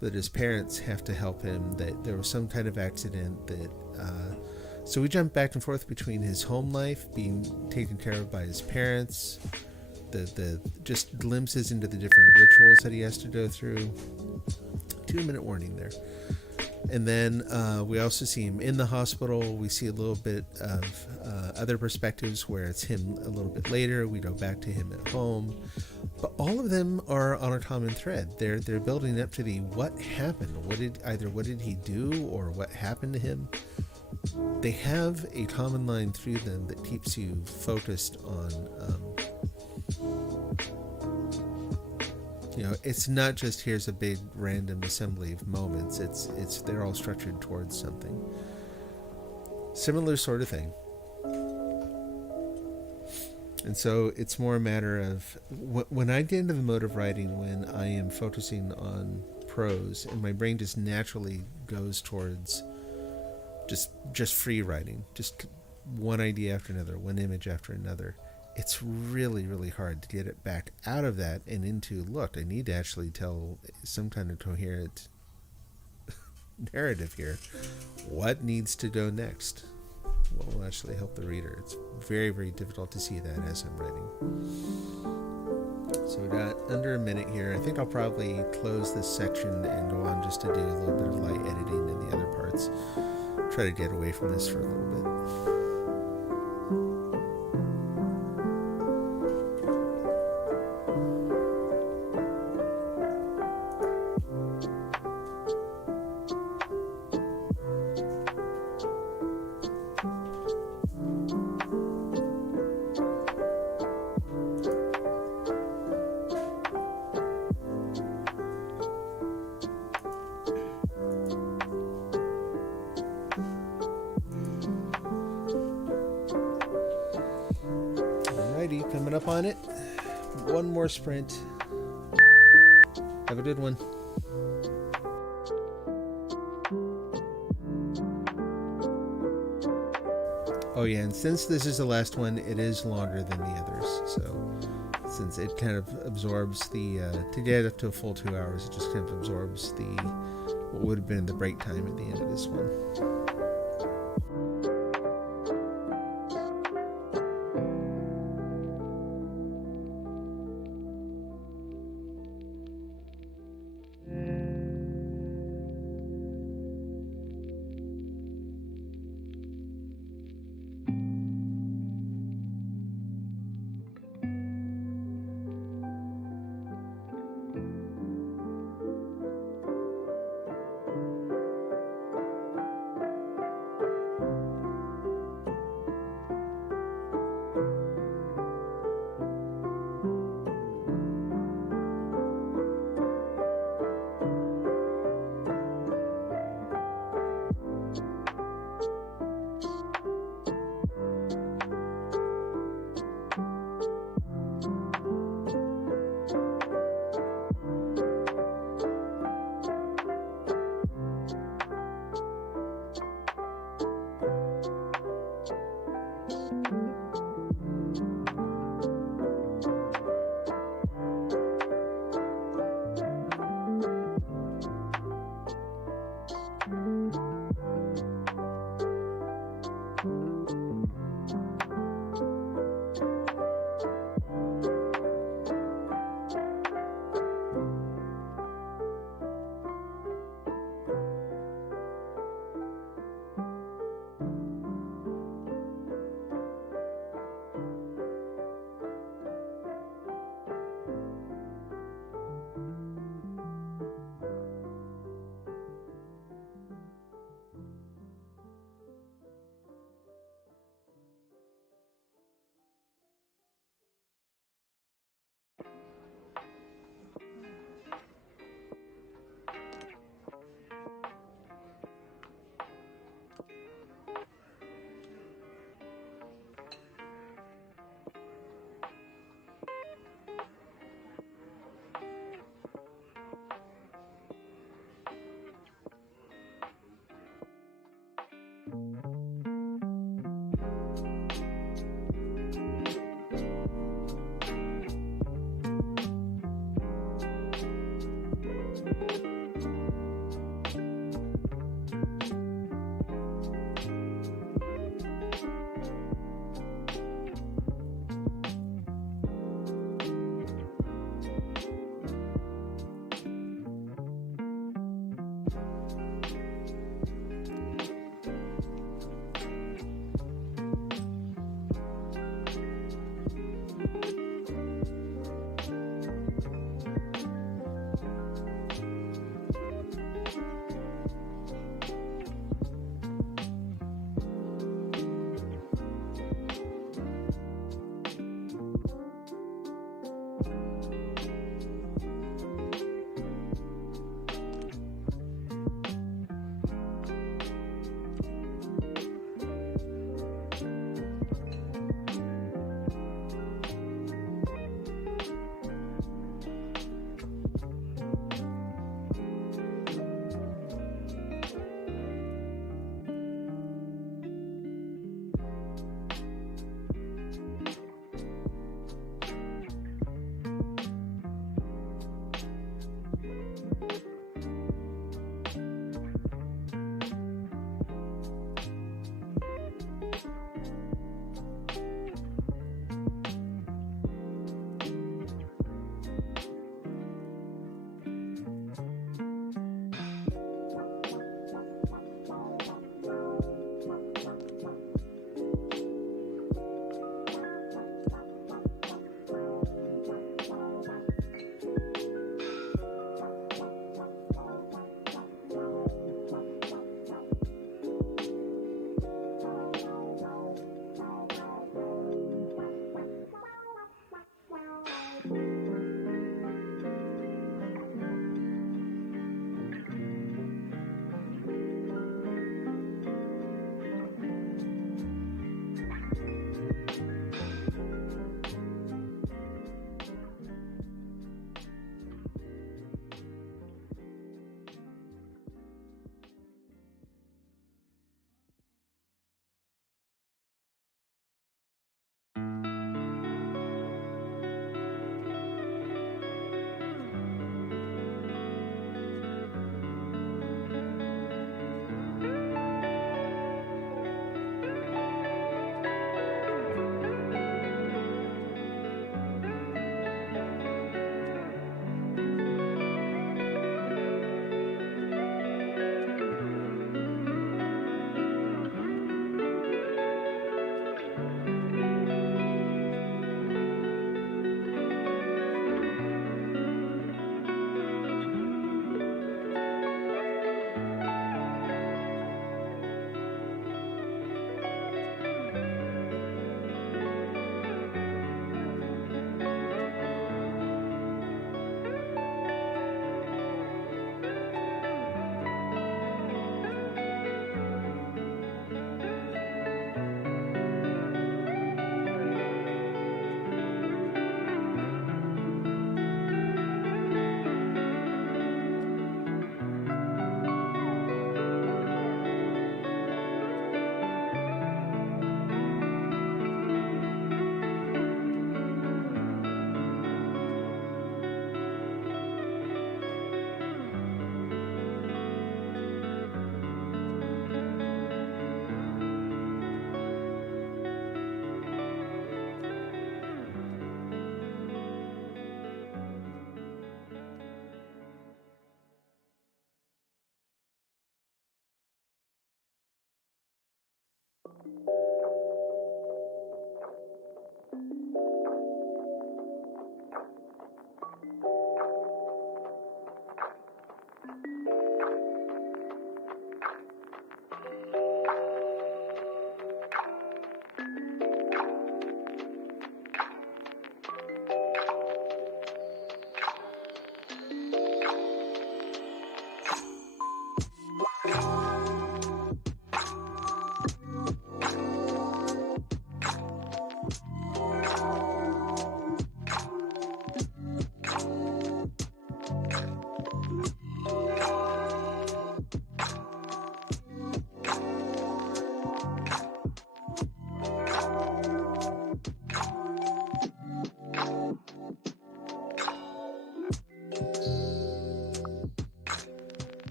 but his parents have to help him, that there was some kind of accident that so we jump back and forth between his home life being taken care of by his parents, the just glimpses into the different rituals that he has to go through. 2-minute warning there. And then we also see him in the hospital. We see a little bit of other perspectives where it's him a little bit later. We go back to him at home. But all of them are on a common thread. They're building up to the what happened. What did he do, or what happened to him? They have a common line through them that keeps you focused on it's not just here's a big random assembly of moments. It's they're all structured towards something. Similar sort of thing. And so it's more a matter of when I get into the mode of writing, when I am focusing on prose, and my brain just naturally goes towards just free writing, just one idea after another, one image after another. It's really, really hard to get it back out of that and into, look, I need to actually tell some kind of coherent narrative here. What needs to go next? What will actually help the reader? It's very, very difficult to see that as I'm writing. So we got under a minute here. I think I'll probably close this section and go on just to do a little bit of light editing in the other parts. Try to get away from this for a little bit. Coming up on it. One more sprint. Have a good one. Oh yeah, and since this is the last one, it is longer than the others. So since it kind of absorbs the to get up to a full 2 hours, it just kind of absorbs the what would have been the break time at the end of this one.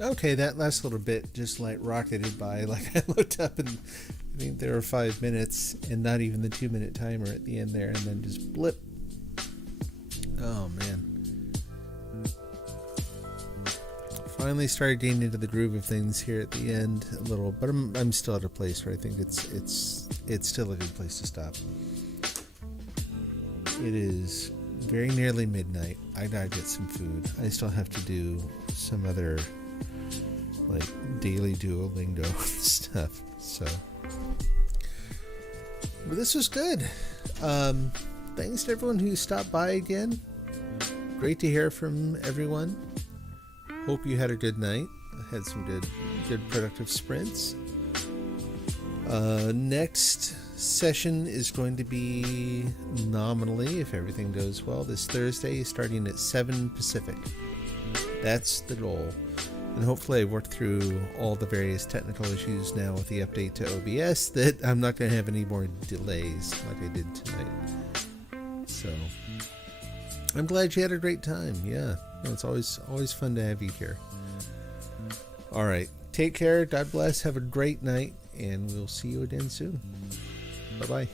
Okay, that last little bit just like rocketed by. Like I looked up and I think there were 5 minutes and not even the 2-minute timer at the end there, and then just blip. Oh man. Finally started getting into the groove of things here at the end a little, but I'm still at a place where I think it's still a good place to stop. It is very nearly midnight. I gotta get some food. I still have to do some other like daily Duolingo stuff. So, but this was good. Thanks to everyone who stopped by again. Great to hear from everyone. Hope you had a good night. Had some good productive sprints. Next session is going to be nominally, if everything goes well, this Thursday, starting at 7 Pacific. That's the goal. And hopefully I worked through all the various technical issues now with the update to OBS that I'm not going to have any more delays like I did tonight. So I'm glad you had a great time. Yeah, it's always fun to have you here. All right, take care. God bless. Have a great night, and we'll see you again soon. Bye-bye.